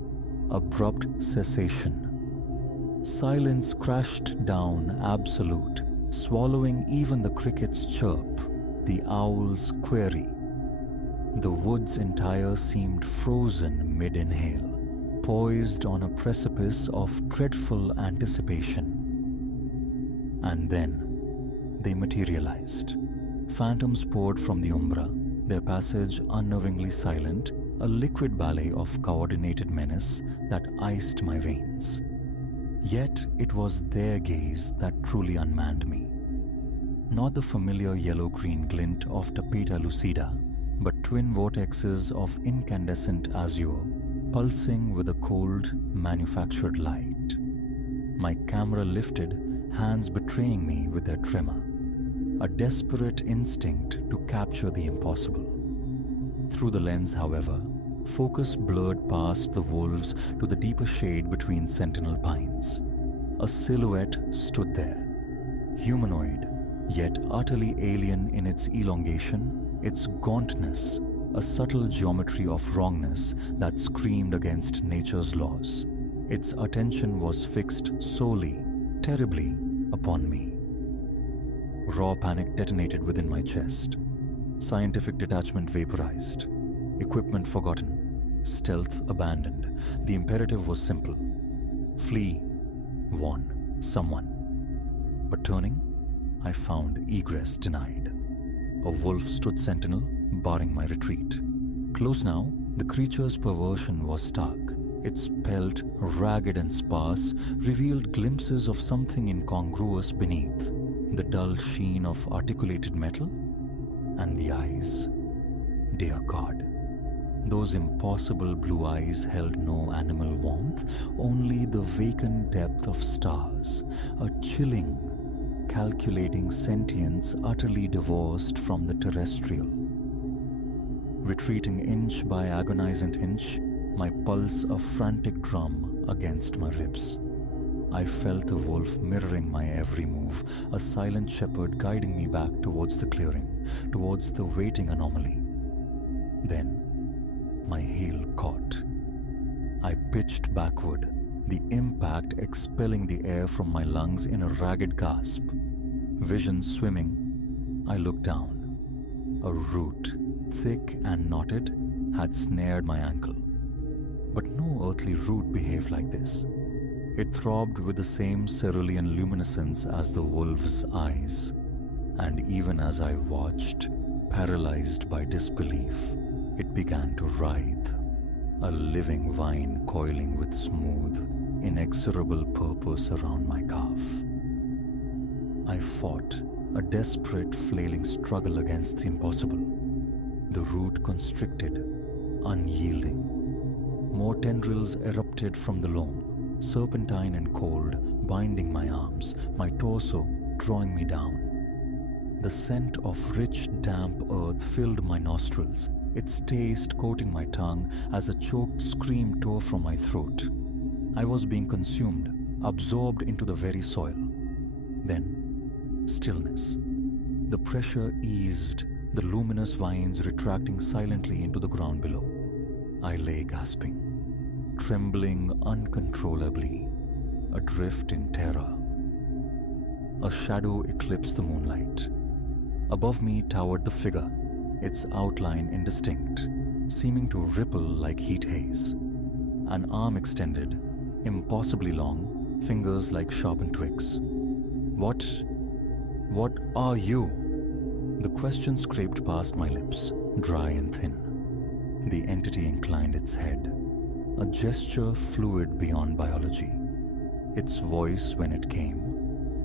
abrupt cessation. Silence crashed down absolute, swallowing even the cricket's chirp, the owl's query. The wood's entire seemed frozen mid-inhale, poised on a precipice of dreadful anticipation. And then they materialized. Phantoms poured from the umbra, their passage unnervingly silent, a liquid ballet of coordinated menace that iced my veins. Yet it was their gaze that truly unmanned me. Not the familiar yellow-green glint of Tapeta lucida, but twin vortexes of incandescent azure, pulsing with a cold, manufactured light. My camera lifted, hands betraying me with their tremor, a desperate instinct to capture the impossible. Through the lens, however, focus blurred past the wolves to the deeper shade between sentinel pines. A silhouette stood there, humanoid, yet utterly alien in its elongation, its gauntness, a subtle geometry of wrongness that screamed against nature's laws. Its attention was fixed solely, terribly, upon me. Raw panic detonated within my chest. Scientific detachment vaporized. Equipment forgotten. Stealth abandoned. The imperative was simple. Flee. Warn. Someone. But turning, I found egress denied. A wolf stood sentinel, barring my retreat. Close now, the creature's perversion was stark. Its pelt, ragged and sparse, revealed glimpses of something incongruous beneath. The dull sheen of articulated metal, and the eyes. Dear God, those impossible blue eyes held no animal warmth, only the vacant depth of stars, a chilling, calculating sentience utterly divorced from the terrestrial. Retreating inch by agonizant inch, my pulse a frantic drum against my ribs. I felt the wolf mirroring my every move, a silent shepherd guiding me back towards the clearing, towards the waiting anomaly. Then, my heel caught. I pitched backward, the impact expelling the air from my lungs in a ragged gasp. Vision swimming, I looked down. A root, thick and knotted, had snared my ankle. But no earthly root behaved like this. It throbbed with the same cerulean luminescence as the wolf's eyes. And even as I watched, paralyzed by disbelief, it began to writhe, a living vine coiling with smooth, inexorable purpose around my calf. I fought, a desperate, flailing struggle against the impossible. The root constricted, unyielding. More tendrils erupted from the loam, serpentine and cold, binding my arms, my torso, drawing me down. The scent of rich, damp earth filled my nostrils, its taste coating my tongue as a choked scream tore from my throat. I was being consumed, absorbed into the very soil. Then, stillness. The pressure eased, the luminous vines retracting silently into the ground below. I lay gasping, trembling uncontrollably, adrift in terror. A shadow eclipsed the moonlight. Above me towered the figure, its outline indistinct, seeming to ripple like heat haze. An arm extended, impossibly long, fingers like sharpened twigs. What are you? The question scraped past my lips, dry and thin. The entity inclined its head, a gesture fluid beyond biology. Its voice, when it came,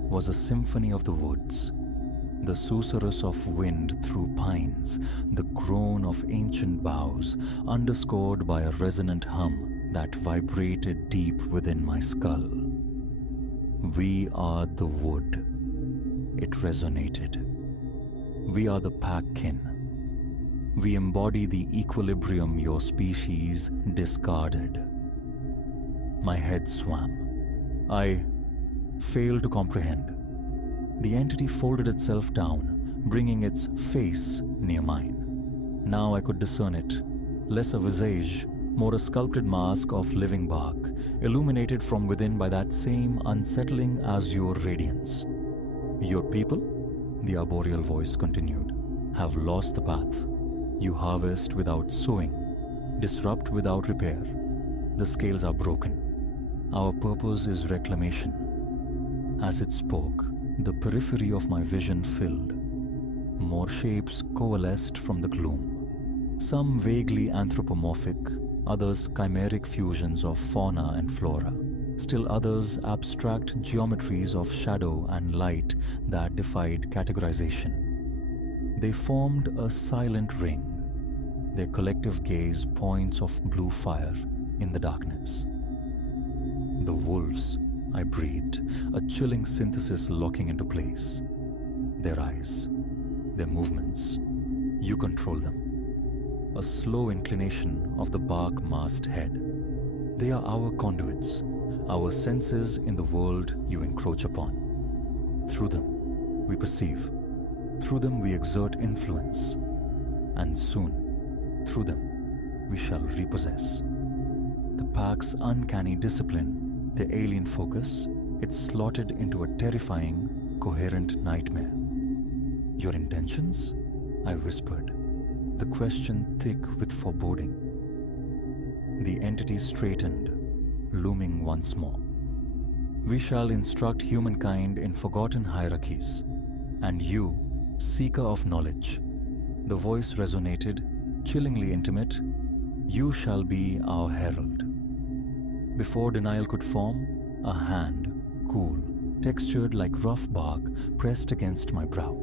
was a symphony of the woods, the susurrus of wind through pines, the groan of ancient boughs, underscored by a resonant hum that vibrated deep within my skull. We are the wood. It resonated. We are the pack kin. We embody the equilibrium your species discarded. My head swam. I failed to comprehend. The entity folded itself down, bringing its face near mine. Now I could discern it, less a visage, more a sculpted mask of living bark, illuminated from within by that same unsettling azure radiance. Your people, the arboreal voice continued, have lost the path. You harvest without sowing, disrupt without repair. The scales are broken. Our purpose is reclamation. As it spoke, the periphery of my vision filled. More shapes coalesced from the gloom. Some vaguely anthropomorphic, others chimeric fusions of fauna and flora. Still others abstract geometries of shadow and light that defied categorization. They formed a silent ring, their collective gaze points of blue fire in the darkness. The wolves, I breathed, a chilling synthesis locking into place. Their eyes, their movements, you control them. A slow inclination of the bark-masked head. They are our conduits, our senses in the world you encroach upon. Through them, we perceive. Through them, we exert influence. And soon, through them, we shall repossess. The pack's uncanny discipline, the alien focus, it slotted into a terrifying, coherent nightmare. Your intentions? I whispered, the question thick with foreboding. The entity straightened, looming once more. We shall instruct humankind in forgotten hierarchies, and you, seeker of knowledge, the voice resonated, chillingly intimate, you shall be our herald. Before denial could form, a hand, cool, textured like rough bark, pressed against my brow.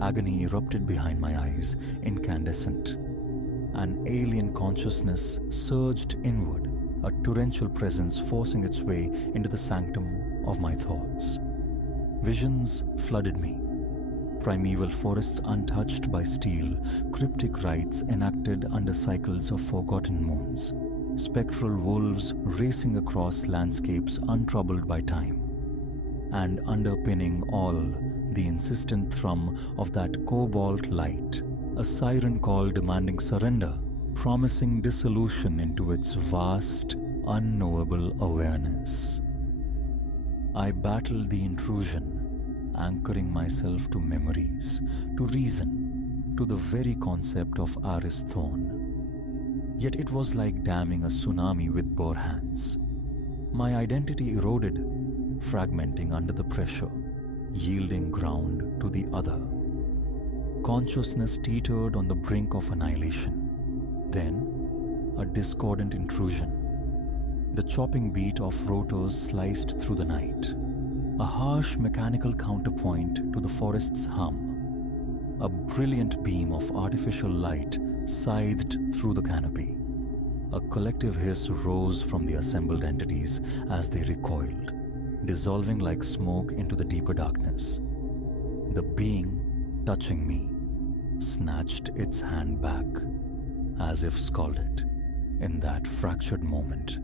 Agony erupted behind my eyes, incandescent. An alien consciousness surged inward, a torrential presence forcing its way into the sanctum of my thoughts. Visions flooded me. Primeval forests untouched by steel, cryptic rites enacted under cycles of forgotten moons, spectral wolves racing across landscapes untroubled by time, and underpinning all, the insistent thrum of that cobalt light, a siren call demanding surrender, promising dissolution into its vast, unknowable awareness. I battled the intrusion, anchoring myself to memories, to reason, to the very concept of Aris Thorn. Yet it was like damming a tsunami with bare hands. My identity eroded, fragmenting under the pressure, yielding ground to the other. Consciousness teetered on the brink of annihilation. Then, a discordant intrusion. The chopping beat of rotors sliced through the night. A harsh mechanical counterpoint to the forest's hum. A brilliant beam of artificial light scythed through the canopy. A collective hiss rose from the assembled entities as they recoiled, dissolving like smoke into the deeper darkness. The being, touching me, snatched its hand back, as if scalded. In that fractured moment,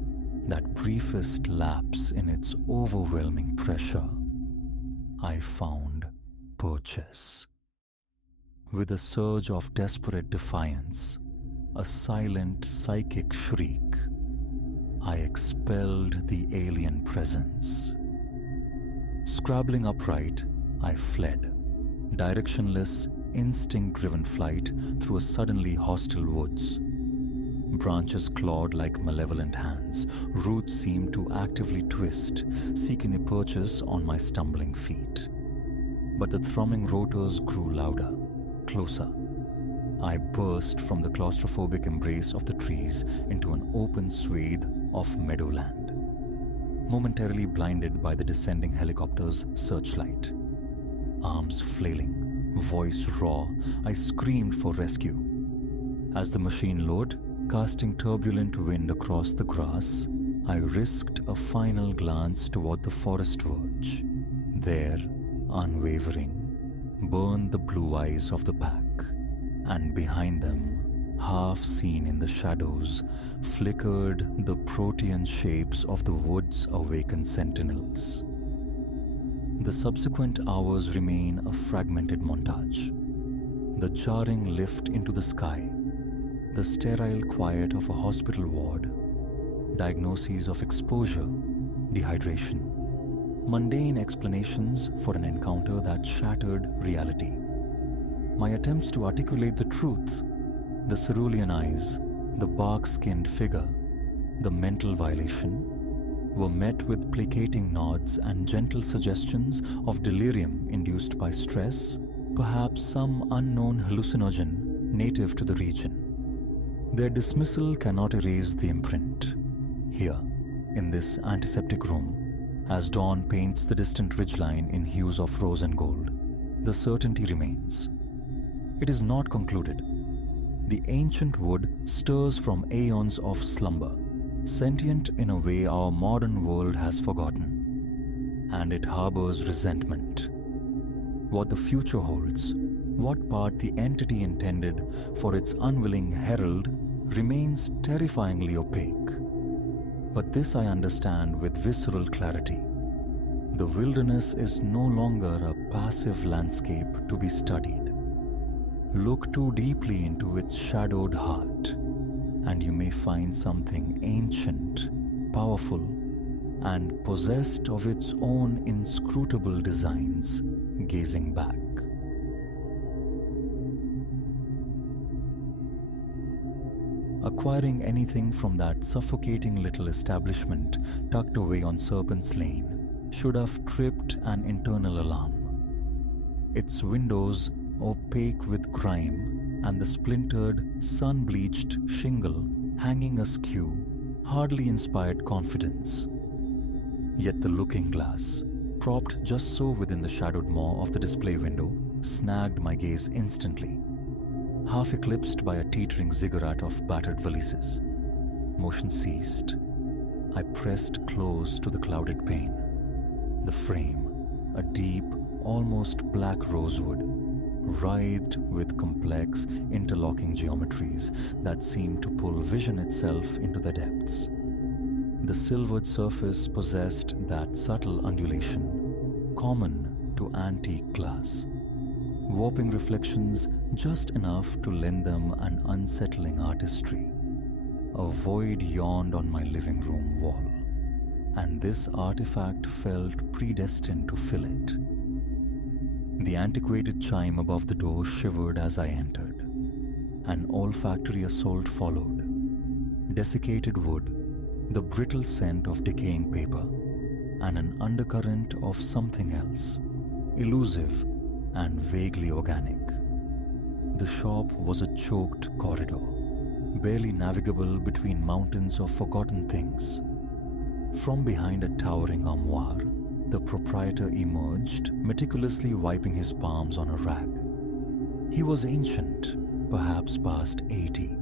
that briefest lapse in its overwhelming pressure, I found purchase. With a surge of desperate defiance, a silent psychic shriek, I expelled the alien presence. Scrabbling upright, I fled, directionless, instinct-driven flight through a suddenly hostile woods. Branches clawed like malevolent hands, roots seemed to actively twist, seeking a purchase on my stumbling feet. But the thrumming rotors grew louder, closer. I burst from the claustrophobic embrace of the trees into an open swathe of meadowland, momentarily blinded by the descending helicopter's searchlight. Arms flailing, voice raw, I screamed for rescue. As the machine lowered, casting turbulent wind across the grass, I risked a final glance toward the forest verge. There, unwavering, burned the blue eyes of the pack, and behind them, half seen in the shadows, flickered the protean shapes of the wood's awakened sentinels. The subsequent hours remain a fragmented montage. The jarring lift into the sky, the sterile quiet of a hospital ward, diagnoses of exposure, dehydration, mundane explanations for an encounter that shattered reality. My attempts to articulate the truth, the cerulean eyes, the bark-skinned figure, the mental violation, were met with placating nods and gentle suggestions of delirium induced by stress, perhaps some unknown hallucinogen native to the region. Their dismissal cannot erase the imprint. Here, in this antiseptic room, as dawn paints the distant ridgeline in hues of rose and gold, the certainty remains. It is not concluded. The ancient wood stirs from aeons of slumber, sentient in a way our modern world has forgotten, and it harbors resentment. What the future holds, what part the entity intended for its unwilling herald, remains terrifyingly opaque. But this I understand with visceral clarity. The wilderness is no longer a passive landscape to be studied. Look too deeply into its shadowed heart, and you may find something ancient, powerful, and possessed of its own inscrutable designs, gazing back. Acquiring anything from that suffocating little establishment tucked away on Serpent's Lane should have tripped an internal alarm. Its windows, opaque with grime, and the splintered, sun-bleached shingle hanging askew, hardly inspired confidence. Yet the looking glass, propped just so within the shadowed maw of the display window, snagged my gaze instantly, half eclipsed by a teetering ziggurat of battered valises. Motion ceased. I pressed close to the clouded pane. The frame, a deep, almost black rosewood, writhed with complex, interlocking geometries that seemed to pull vision itself into the depths. The silvered surface possessed that subtle undulation common to antique glass, warping reflections just enough to lend them an unsettling artistry. A void yawned on my living room wall, and this artifact felt predestined to fill it. The antiquated chime above the door shivered as I entered. An olfactory assault followed. Desiccated wood, the brittle scent of decaying paper, and an undercurrent of something else, elusive and vaguely organic. The shop was a choked corridor, barely navigable between mountains of forgotten things. From behind a towering armoire, the proprietor emerged, meticulously wiping his palms on a rag. He was ancient, perhaps past 80,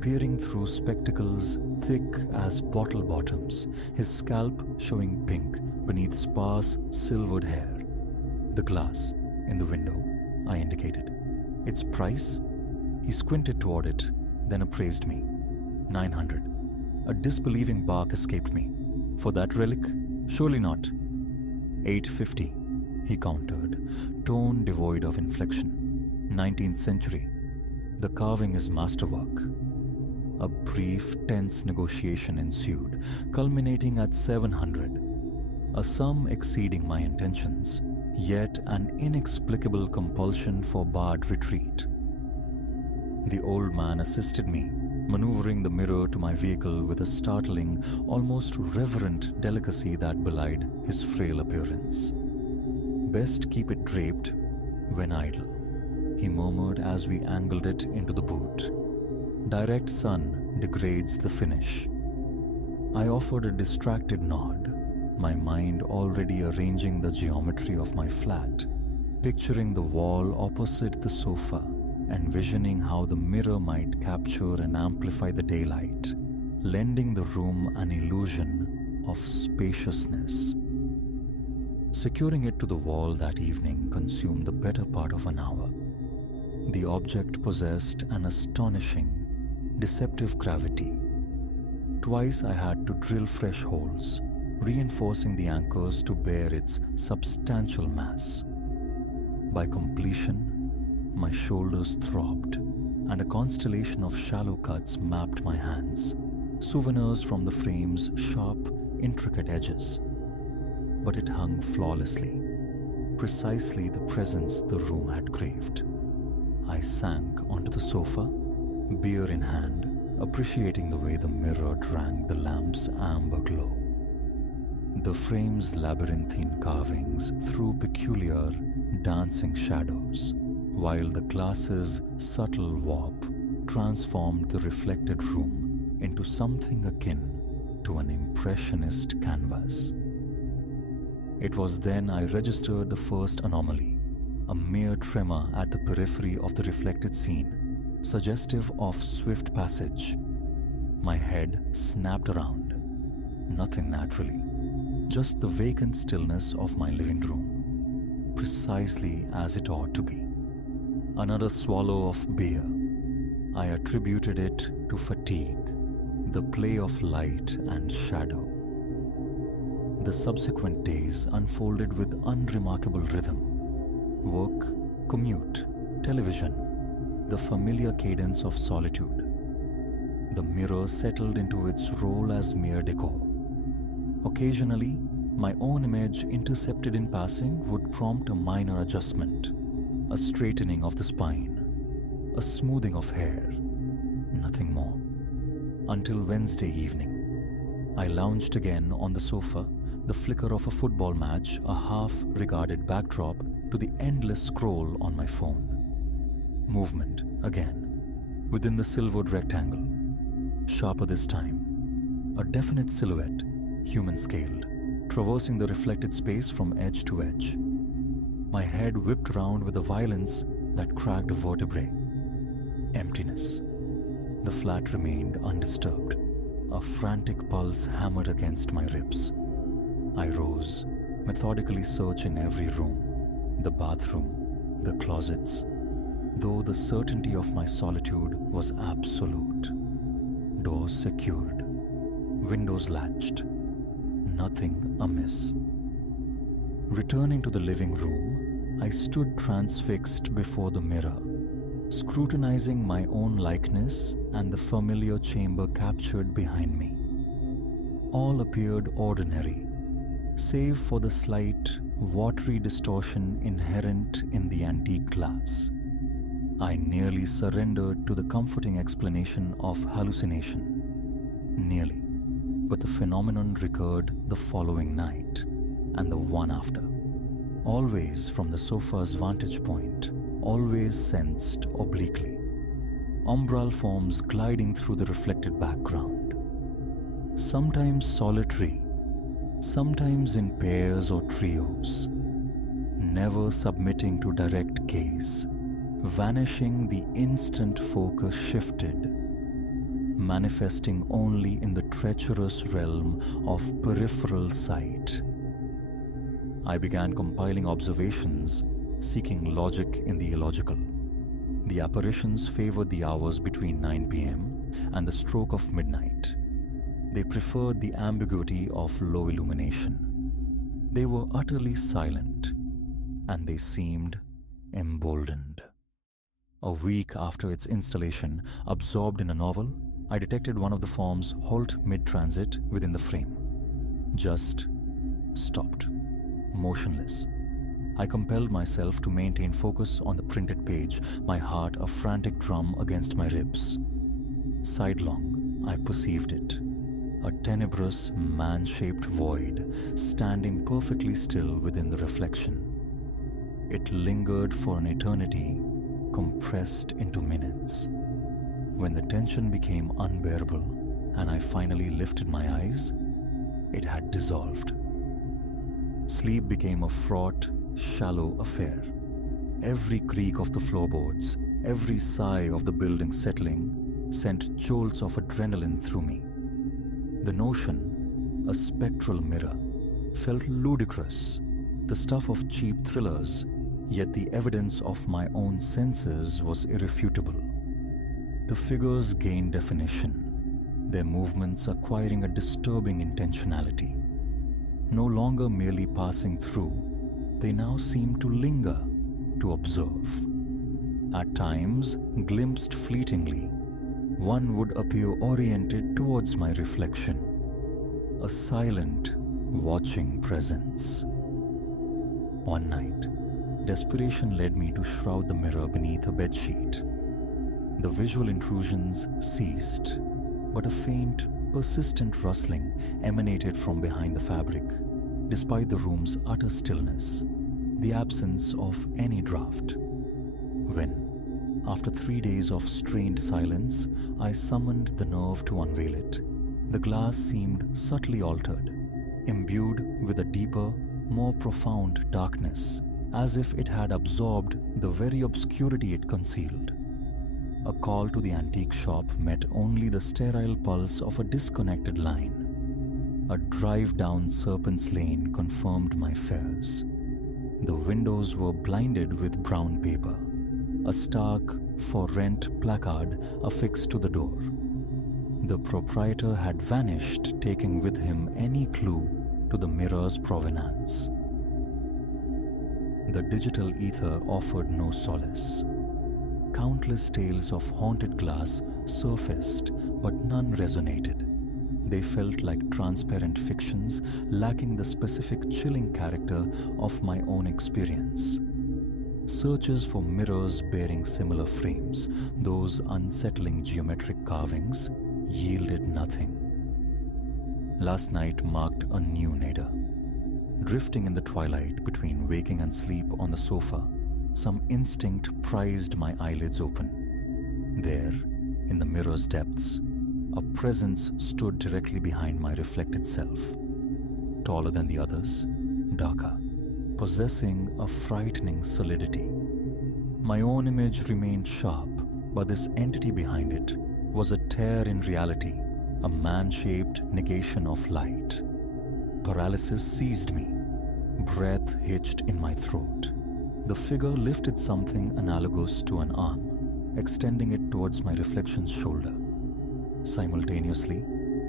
peering through spectacles thick as bottle bottoms, his scalp showing pink beneath sparse, silvered hair. The glass in the window, I indicated. Its price? He squinted toward it, then appraised me. 900. A disbelieving bark escaped me. For that relic? Surely not. 850, he countered, tone devoid of inflection. 19th century. The carving is masterwork. A brief, tense negotiation ensued, culminating at 700, a sum exceeding my intentions, yet an inexplicable compulsion for barred retreat. The old man assisted me, maneuvering the mirror to my vehicle with a startling, almost reverent delicacy that belied his frail appearance. Best keep it draped when idle, he murmured as we angled it into the boot. Direct sun degrades the finish. I offered a distracted nod, my mind already arranging the geometry of my flat, picturing the wall opposite the sofa, envisioning how the mirror might capture and amplify the daylight, lending the room an illusion of spaciousness. Securing it to the wall that evening consumed the better part of an hour. The object possessed an astonishing, deceptive gravity. Twice I had to drill fresh holes, reinforcing the anchors to bear its substantial mass. By completion, my shoulders throbbed, and a constellation of shallow cuts mapped my hands, souvenirs from the frame's sharp, intricate edges. But it hung flawlessly, precisely the presence the room had craved. I sank onto the sofa, beer in hand, appreciating the way the mirror drank the lamp's amber glow. The frame's labyrinthine carvings threw peculiar, dancing shadows, while the glass's subtle warp transformed the reflected room into something akin to an impressionist canvas. It was then I registered the first anomaly, a mere tremor at the periphery of the reflected scene, suggestive of swift passage. My head snapped around. Nothing naturally, just the vacant stillness of my living room, precisely as it ought to be. Another swallow of beer. I attributed it to fatigue, the play of light and shadow. The subsequent days unfolded with unremarkable rhythm. Work, commute, television, the familiar cadence of solitude. The mirror settled into its role as mere decor. Occasionally, my own image intercepted in passing would prompt a minor adjustment, a straightening of the spine, a smoothing of hair, nothing more. Until Wednesday evening, I lounged again on the sofa, the flicker of a football match a half-regarded backdrop to the endless scroll on my phone. Movement again, within the silvered rectangle, sharper this time, a definite silhouette, human-scaled, traversing the reflected space from edge to edge. My head whipped round with a violence that cracked vertebrae. Emptiness. The flat remained undisturbed. A frantic pulse hammered against my ribs. I rose, methodically searching every room, the bathroom, the closets, though the certainty of my solitude was absolute. Doors secured, windows latched, nothing amiss. Returning to the living room, I stood transfixed before the mirror, scrutinizing my own likeness and the familiar chamber captured behind me. All appeared ordinary, save for the slight, watery distortion inherent in the antique glass. I nearly surrendered to the comforting explanation of hallucination. Nearly. But the phenomenon recurred the following night, and the one after. Always from the sofa's vantage point, always sensed obliquely. Umbral forms gliding through the reflected background. Sometimes solitary, sometimes in pairs or trios, never submitting to direct gaze, vanishing the instant focus shifted, manifesting only in the treacherous realm of peripheral sight. I began compiling observations, seeking logic in the illogical. The apparitions favored the hours between 9 p.m. and the stroke of midnight. They preferred the ambiguity of low illumination. They were utterly silent, and they seemed emboldened. A week after its installation, absorbed in a novel, I detected one of the forms halt mid-transit within the frame. Just stopped, motionless. I compelled myself to maintain focus on the printed page, my heart a frantic drum against my ribs. Sidelong, I perceived it. A tenebrous, man-shaped void, standing perfectly still within the reflection. It lingered for an eternity, compressed into minutes. When the tension became unbearable and I finally lifted my eyes, it had dissolved. Sleep became a fraught, shallow affair. Every creak of the floorboards, every sigh of the building settling, sent jolts of adrenaline through me. The notion, a spectral mirror, felt ludicrous, the stuff of cheap thrillers, yet the evidence of my own senses was irrefutable. The figures gained definition, their movements acquiring a disturbing intentionality. No longer merely passing through, they now seemed to linger, to observe. At times, glimpsed fleetingly, one would appear oriented towards my reflection, a silent, watching presence. One night, desperation led me to shroud the mirror beneath a bedsheet. The visual intrusions ceased, but a faint, persistent rustling emanated from behind the fabric, despite the room's utter stillness, the absence of any draft. When, after 3 days of strained silence, I summoned the nerve to unveil it, the glass seemed subtly altered, imbued with a deeper, more profound darkness, as if it had absorbed the very obscurity it concealed. A call to the antique shop met only the sterile pulse of a disconnected line. A drive down Serpent's Lane confirmed my fears. The windows were blinded with brown paper, a stark "For Rent" placard affixed to the door. The proprietor had vanished, taking with him any clue to the mirror's provenance. The digital ether offered no solace. Countless tales of haunted glass surfaced, but none resonated. They felt like transparent fictions, lacking the specific chilling character of my own experience. Searches for mirrors bearing similar frames, those unsettling geometric carvings, yielded nothing. Last night marked a new nadir. Drifting in the twilight between waking and sleep on the sofa, some instinct prized my eyelids open. There, in the mirror's depths, a presence stood directly behind my reflected self. Taller than the others, darker, possessing a frightening solidity. My own image remained sharp, but this entity behind it was a tear in reality, a man-shaped negation of light. Paralysis seized me, breath hitched in my throat. The figure lifted something analogous to an arm, extending it towards my reflection's shoulder. Simultaneously,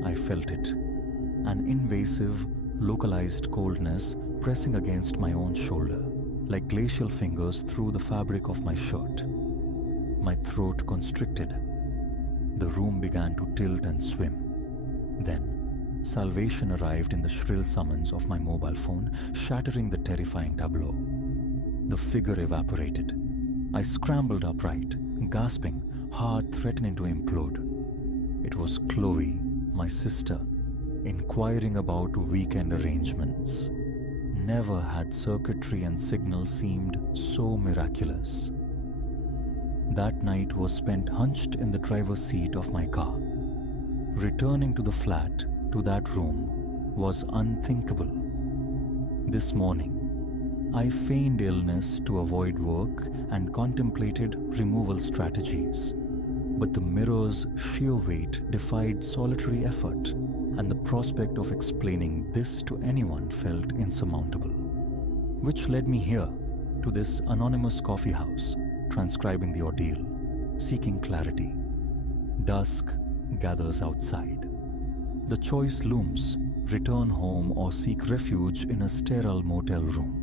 I felt it, an invasive, localized coldness pressing against my own shoulder, like glacial fingers through the fabric of my shirt. My throat constricted. The room began to tilt and swim. Then, salvation arrived in the shrill summons of my mobile phone, shattering the terrifying tableau. The figure evaporated. I scrambled upright, gasping, heart threatening to implode. It was Chloe, my sister, inquiring about weekend arrangements. Never had circuitry and signal seemed so miraculous. That night was spent hunched in the driver's seat of my car. Returning to the flat, to that room, was unthinkable. This morning, I feigned illness to avoid work and contemplated removal strategies. But the mirror's sheer weight defied solitary effort, and the prospect of explaining this to anyone felt insurmountable. Which led me here, to this anonymous coffee house, transcribing the ordeal, seeking clarity. Dusk gathers outside. The choice looms: return home or seek refuge in a sterile motel room.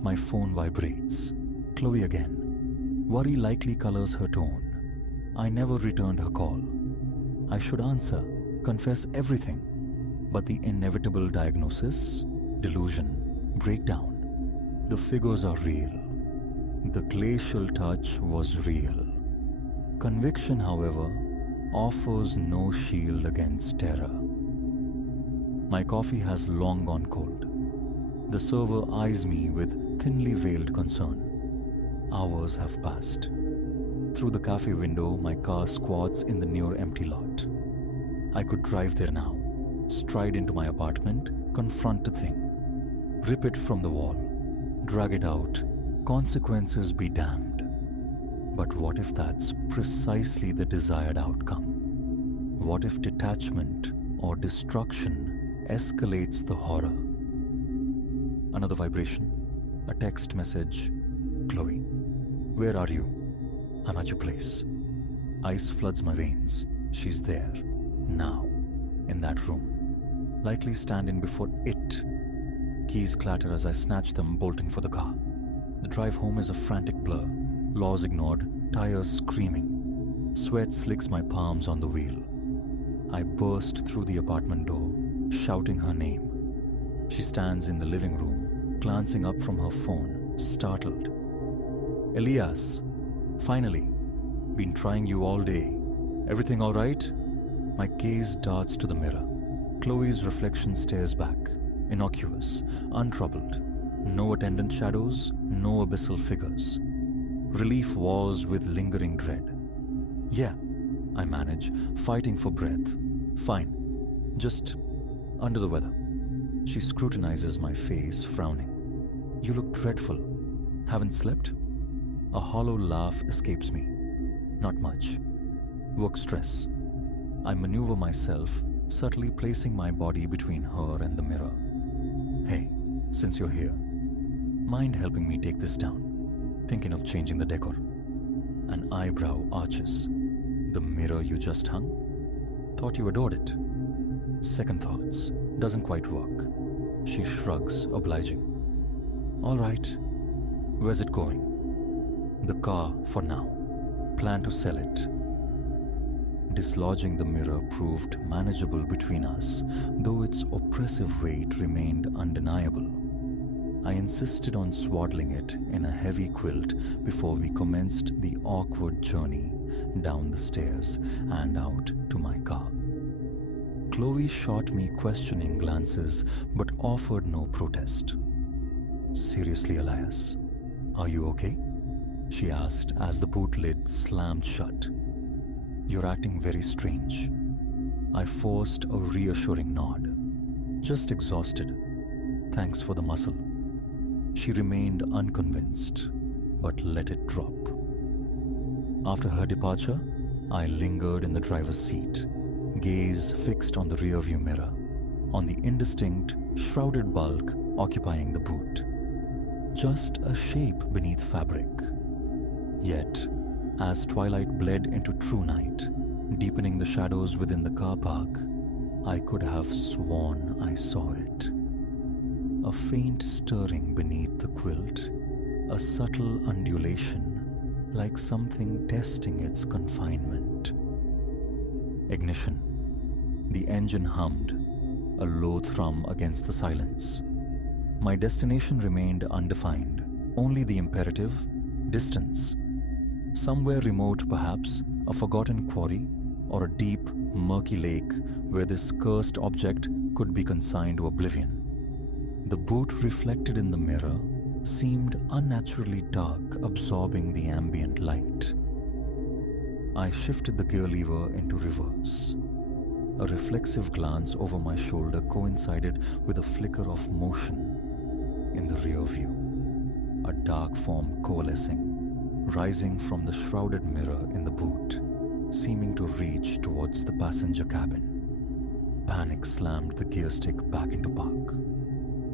My phone vibrates. Chloe again. Worry likely colors her tone. I never returned her call. I should answer, confess everything. But the inevitable diagnosis, delusion, breakdown. The figures are real. The glacial touch was real. Conviction, however, offers no shield against terror. My coffee has long gone cold. The server eyes me with thinly veiled concern. Hours have passed. Through the cafe window, my car squats in the near empty lot. I could drive there now, stride into my apartment, confront the thing, rip it from the wall, drag it out, consequences be damned. But what if that's precisely the desired outcome? What if detachment or destruction escalates the horror? Another vibration, a text message. Chloe, where are you? I'm at your place. Ice floods my veins. She's there, now, in that room. Likely standing before it. Keys clatter as I snatch them, bolting for the car. The drive home is a frantic blur. Laws ignored, tires screaming. Sweat slicks my palms on the wheel. I burst through the apartment door, shouting her name. She stands in the living room, glancing up from her phone, startled. Elias, finally. Been trying you all day. Everything all right? My gaze darts to the mirror. Chloe's reflection stares back, innocuous, untroubled. No attendant shadows, no abyssal figures. Relief wars with lingering dread. Yeah, I manage, fighting for breath. Fine. Just under the weather. She scrutinizes my face, frowning. You look dreadful. Haven't slept? A hollow laugh escapes me. Not much. Work stress. I maneuver myself, subtly placing my body between her and the mirror. Hey, since you're here, mind helping me take this down? Thinking of changing the decor. An eyebrow arches. The mirror you just hung? Thought you adored it. Second thoughts. Doesn't quite work. She shrugs, obliging. All right. Where's it going? The car for now. Plan to sell it. Dislodging the mirror proved manageable between us, though its oppressive weight remained undeniable. I insisted on swaddling it in a heavy quilt before we commenced the awkward journey down the stairs and out to my car. Chloe shot me questioning glances but offered no protest. Seriously, Elias, are you okay? She asked as the boot lid slammed shut. You're acting very strange. I forced a reassuring nod. Just exhausted. Thanks for the muscle. She remained unconvinced, but let it drop. After her departure, I lingered in the driver's seat, gaze fixed on the rearview mirror, on the indistinct, shrouded bulk occupying the boot. Just a shape beneath fabric. Yet, as twilight bled into true night, deepening the shadows within the car park, I could have sworn I saw it. A faint stirring beneath the quilt, a subtle undulation, like something testing its confinement. Ignition. The engine hummed, a low thrum against the silence. My destination remained undefined, only the imperative, distance. Somewhere remote, perhaps, a forgotten quarry, or a deep, murky lake where this cursed object could be consigned to oblivion. The boot reflected in the mirror seemed unnaturally dark, absorbing the ambient light. I shifted the gear lever into reverse. A reflexive glance over my shoulder coincided with a flicker of motion in the rear view. A dark form coalescing, rising from the shrouded mirror in the boot, seeming to reach towards the passenger cabin. Panic slammed the gear stick back into park.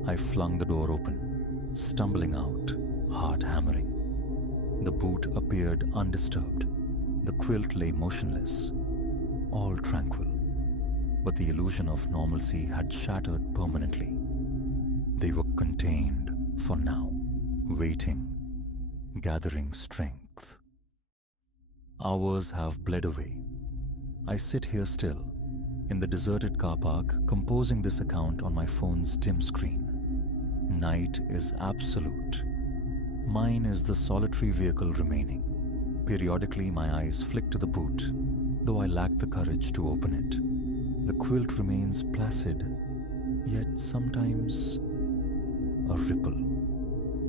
I flung the door open, stumbling out, heart hammering. The boot appeared undisturbed. The quilt lay motionless, all tranquil. But the illusion of normalcy had shattered permanently. They were contained for now, waiting, gathering strength. Hours have bled away. I sit here still, in the deserted car park, composing this account on my phone's dim screen. Night is absolute. Mine is the solitary vehicle remaining. Periodically, my eyes flick to the boot, though I lack the courage to open it. The quilt remains placid, yet sometimes a ripple,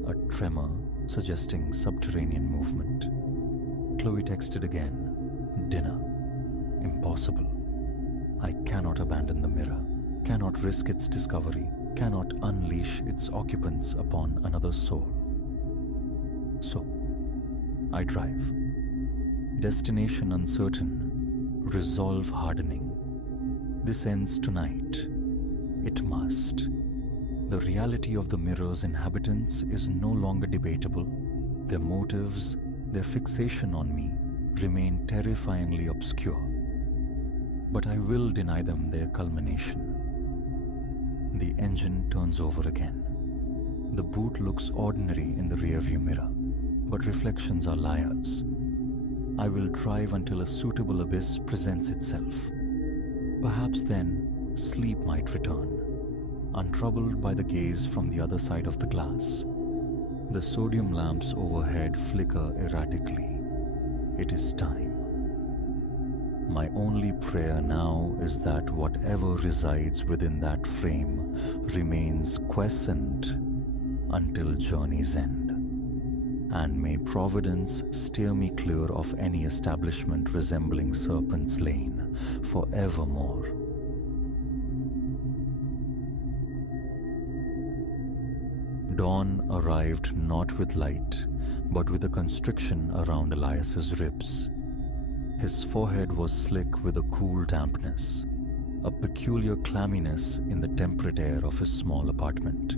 a tremor suggesting subterranean movement. Chloe texted again. Dinner. Impossible. I cannot abandon the mirror, cannot risk its discovery, cannot unleash its occupants upon another soul. So, I drive. Destination uncertain, resolve hardening. This ends tonight. It must. The reality of the mirror's inhabitants is no longer debatable. Their motives, their fixation on me, remain terrifyingly obscure. But I will deny them their culmination. The engine turns over again. The boot looks ordinary in the rearview mirror, but reflections are liars. I will drive until a suitable abyss presents itself. Perhaps then, sleep might return, untroubled by the gaze from the other side of the glass. The sodium lamps overhead flicker erratically. It is time. My only prayer now is that whatever resides within that frame remains quiescent until journey's end. And may Providence steer me clear of any establishment resembling Serpent's Lane forevermore. Dawn arrived not with light, but with a constriction around Elias's ribs. His forehead was slick with a cool dampness, a peculiar clamminess in the temperate air of his small apartment.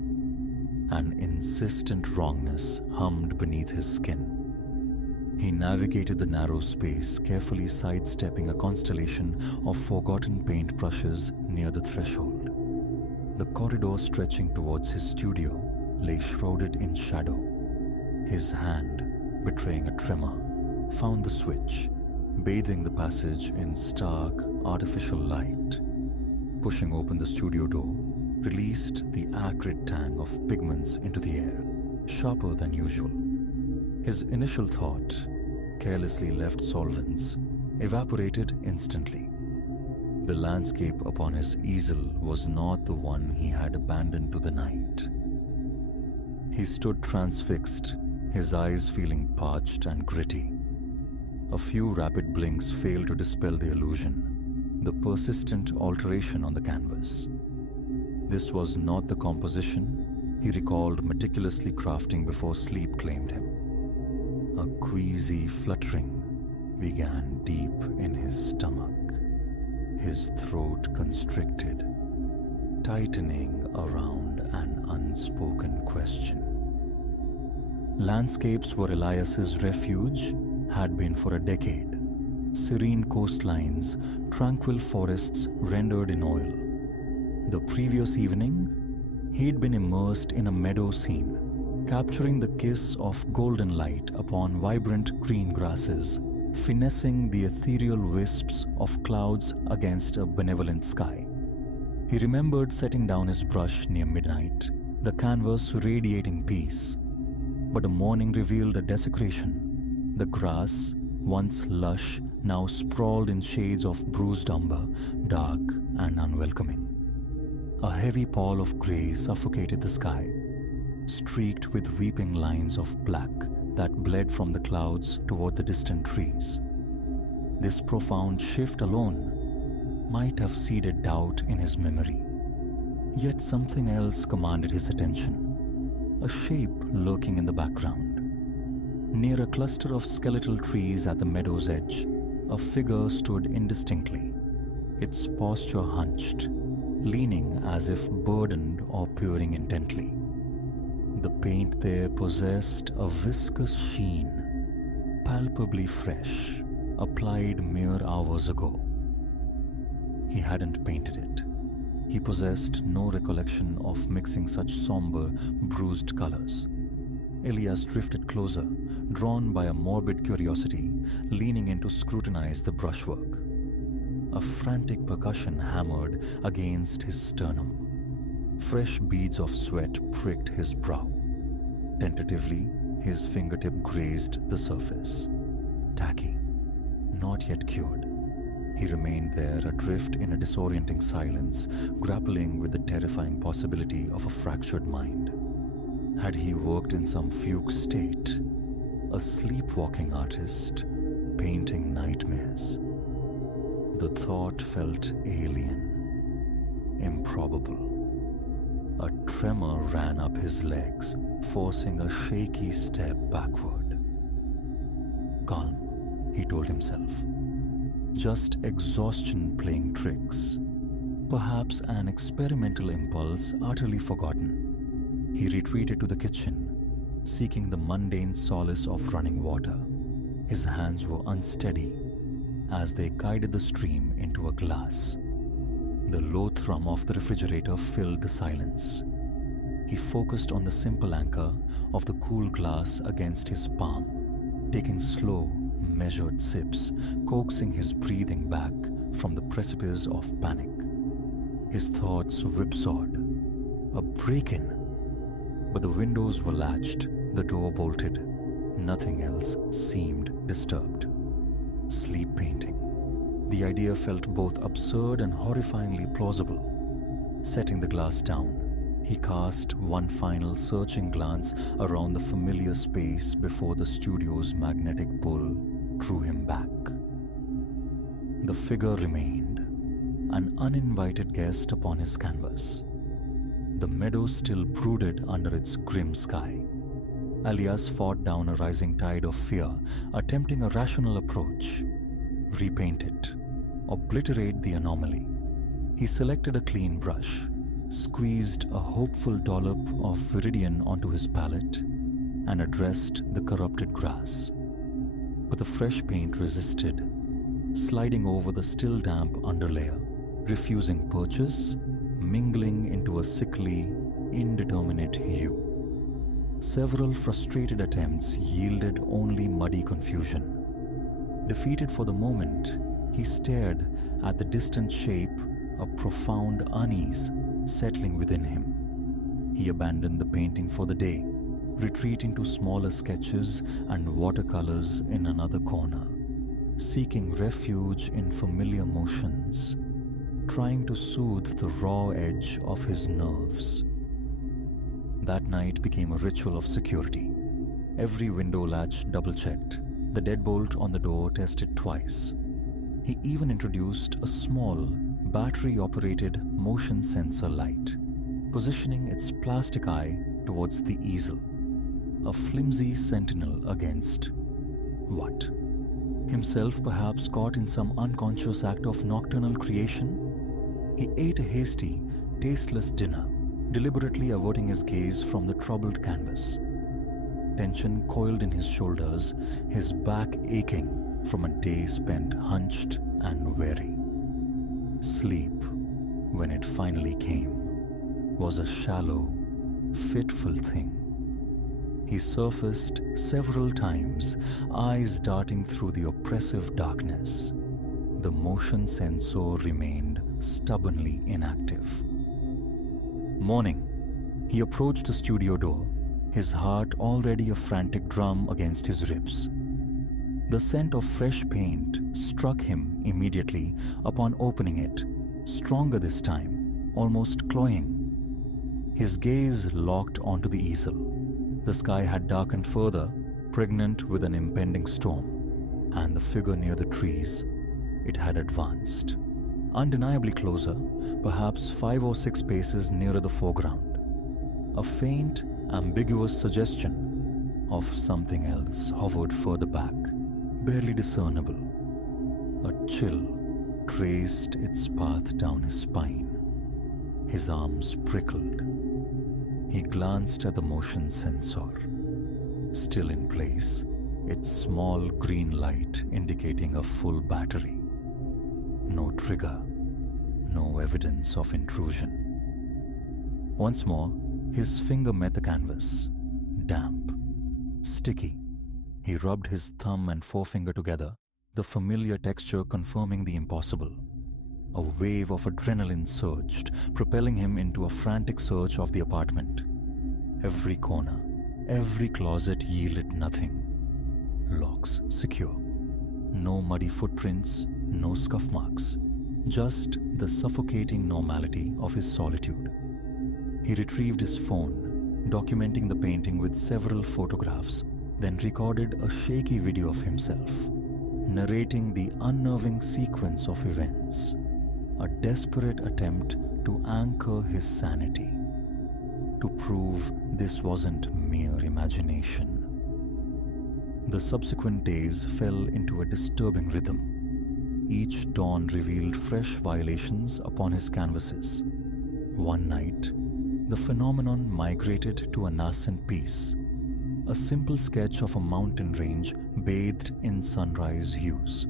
An insistent wrongness hummed beneath his skin. He navigated the narrow space, carefully sidestepping a constellation of forgotten paintbrushes near the threshold. The corridor stretching towards his studio lay shrouded in shadow. His hand, betraying a tremor, found the switch, bathing the passage in stark, artificial light. Pushing open the studio door, released the acrid tang of pigments into the air, sharper than usual. His initial thought, carelessly left solvents, evaporated instantly. The landscape upon his easel was not the one he had abandoned to the night. He stood transfixed, his eyes feeling parched and gritty. A few rapid blinks failed to dispel the illusion, the persistent alteration on the canvas. This was not the composition he recalled meticulously crafting before sleep claimed him. A queasy fluttering began deep in his stomach, his throat constricted, tightening around an unspoken question. Landscapes were Elias's refuge, had been for a decade. Serene coastlines, tranquil forests rendered in oil. The previous evening, he'd been immersed in a meadow scene, capturing the kiss of golden light upon vibrant green grasses, finessing the ethereal wisps of clouds against a benevolent sky. He remembered setting down his brush near midnight, the canvas radiating peace. But the morning revealed a desecration. The grass, once lush, now sprawled in shades of bruised umber, dark and unwelcoming. A heavy pall of grey suffocated the sky, streaked with weeping lines of black that bled from the clouds toward the distant trees. This profound shift alone might have seeded doubt in his memory. Yet something else commanded his attention, a shape lurking in the background. Near a cluster of skeletal trees at the meadow's edge, a figure stood indistinctly, its posture hunched, leaning as if burdened or peering intently. The paint there possessed a viscous sheen, palpably fresh, applied mere hours ago. He hadn't painted it. He possessed no recollection of mixing such somber, bruised colors. Elias drifted closer, drawn by a morbid curiosity, leaning in to scrutinize the brushwork. A frantic percussion hammered against his sternum. Fresh beads of sweat pricked his brow. Tentatively, his fingertip grazed the surface. Tacky, not yet cured. He remained there, adrift in a disorienting silence, grappling with the terrifying possibility of a fractured mind. Had he worked in some fugue state? A sleepwalking artist, painting nightmares? The thought felt alien, improbable. A tremor ran up his legs, forcing a shaky step backward. Calm, he told himself. Just exhaustion playing tricks. Perhaps an experimental impulse utterly forgotten. He retreated to the kitchen, seeking the mundane solace of running water. His hands were unsteady as they guided the stream into a glass. The low thrum of the refrigerator filled the silence. He focused on the simple anchor of the cool glass against his palm, taking slow, measured sips, coaxing his breathing back from the precipice of panic. His thoughts whipsawed. A break-in. But the windows were latched, the door bolted. Nothing else seemed disturbed. Sleep painting. The idea felt both absurd and horrifyingly plausible. Setting the glass down, he cast one final searching glance around the familiar space before the studio's magnetic pull drew him back. The figure remained, an uninvited guest upon his canvas. The meadow still brooded under its grim sky. Elias fought down a rising tide of fear, attempting a rational approach. Repaint it. Obliterate the anomaly. He selected a clean brush, squeezed a hopeful dollop of viridian onto his palette, and addressed the corrupted grass. But the fresh paint resisted, sliding over the still damp underlayer, refusing purchase, mingling into a sickly, indeterminate hue. Several frustrated attempts yielded only muddy confusion. Defeated for the moment, he stared at the distant shape, a profound unease settling within him. He abandoned the painting for the day, retreating to smaller sketches and watercolors in another corner, seeking refuge in familiar motions, trying to soothe the raw edge of his nerves. That night became a ritual of security. Every window latch double-checked, the deadbolt on the door tested twice. He even introduced a small, battery-operated motion sensor light, positioning its plastic eye towards the easel. A flimsy sentinel against what? Himself perhaps caught in some unconscious act of nocturnal creation? He ate a hasty, tasteless dinner, deliberately averting his gaze from the troubled canvas. Tension coiled in his shoulders, his back aching from a day spent hunched and weary. Sleep, when it finally came, was a shallow, fitful thing. He surfaced several times, eyes darting through the oppressive darkness. The motion sensor remained stubbornly inactive. Morning. He approached the studio door, his heart already a frantic drum against his ribs. The scent of fresh paint struck him immediately upon opening it, stronger this time, almost cloying. His gaze locked onto the easel. The sky had darkened further, pregnant with an impending storm, and the figure near the trees, it had advanced. Undeniably closer, perhaps 5 or 6 paces nearer the foreground. A faint, ambiguous suggestion of something else hovered further back, barely discernible. A chill traced its path down his spine. His arms prickled. He glanced at the motion sensor. Still in place, its small green light indicating a full battery. No trigger, no evidence of intrusion. Once more, his finger met the canvas, damp, sticky. He rubbed his thumb and forefinger together, the familiar texture confirming the impossible. A wave of adrenaline surged, propelling him into a frantic search of the apartment. Every corner, every closet yielded nothing. Locks secure. No muddy footprints, no scuff marks. Just the suffocating normality of his solitude. He retrieved his phone, documenting the painting with several photographs, then recorded a shaky video of himself, narrating the unnerving sequence of events. A desperate attempt to anchor his sanity, to prove this wasn't mere imagination. The subsequent days fell into a disturbing rhythm. Each dawn revealed fresh violations upon his canvases. One night, the phenomenon migrated to a nascent piece, a simple sketch of a mountain range bathed in sunrise hues.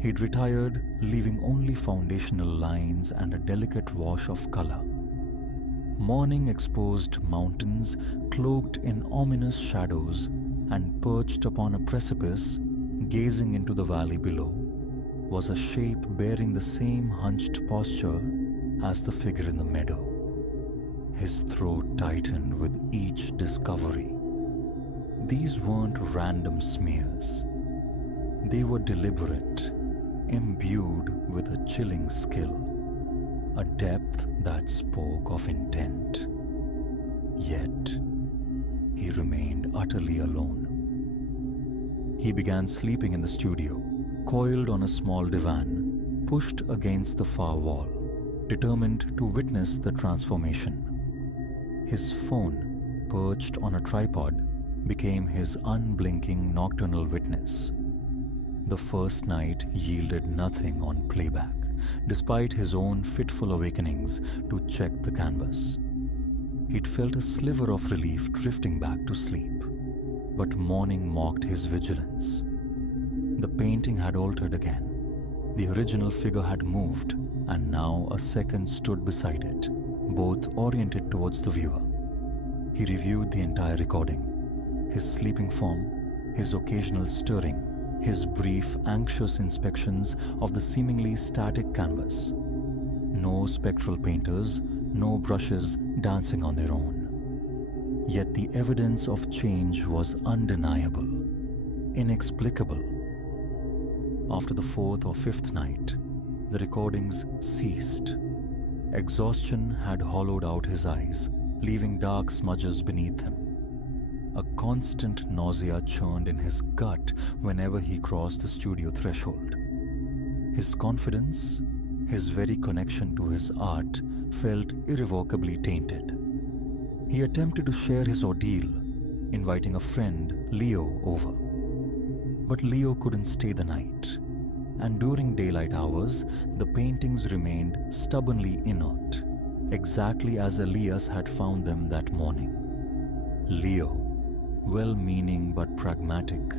He'd retired, leaving only foundational lines and a delicate wash of color. Morning exposed mountains cloaked in ominous shadows, and perched upon a precipice, gazing into the valley below, was a shape bearing the same hunched posture as the figure in the meadow. His throat tightened with each discovery. These weren't random smears. They were deliberate, imbued with a chilling skill, a depth that spoke of intent. Yet, he remained utterly alone. He began sleeping in the studio, coiled on a small divan, pushed against the far wall, determined to witness the transformation. His phone, perched on a tripod, became his unblinking nocturnal witness. The first night yielded nothing on playback, despite his own fitful awakenings to check the canvas. He'd felt a sliver of relief drifting back to sleep, but morning mocked his vigilance. The painting had altered again. The original figure had moved, and now a second stood beside it, both oriented towards the viewer. He reviewed the entire recording, his sleeping form, his occasional stirring, his brief, anxious inspections of the seemingly static canvas. No spectral painters, no brushes dancing on their own. Yet the evidence of change was undeniable, inexplicable. After the fourth or fifth night, the recordings ceased. Exhaustion had hollowed out his eyes, leaving dark smudges beneath them. A constant nausea churned in his gut whenever he crossed the studio threshold. His confidence, his very connection to his art, felt irrevocably tainted. He attempted to share his ordeal, inviting a friend, Leo, over. But Leo couldn't stay the night, and during daylight hours, the paintings remained stubbornly inert, exactly as Elias had found them that morning. Leo, well-meaning but pragmatic,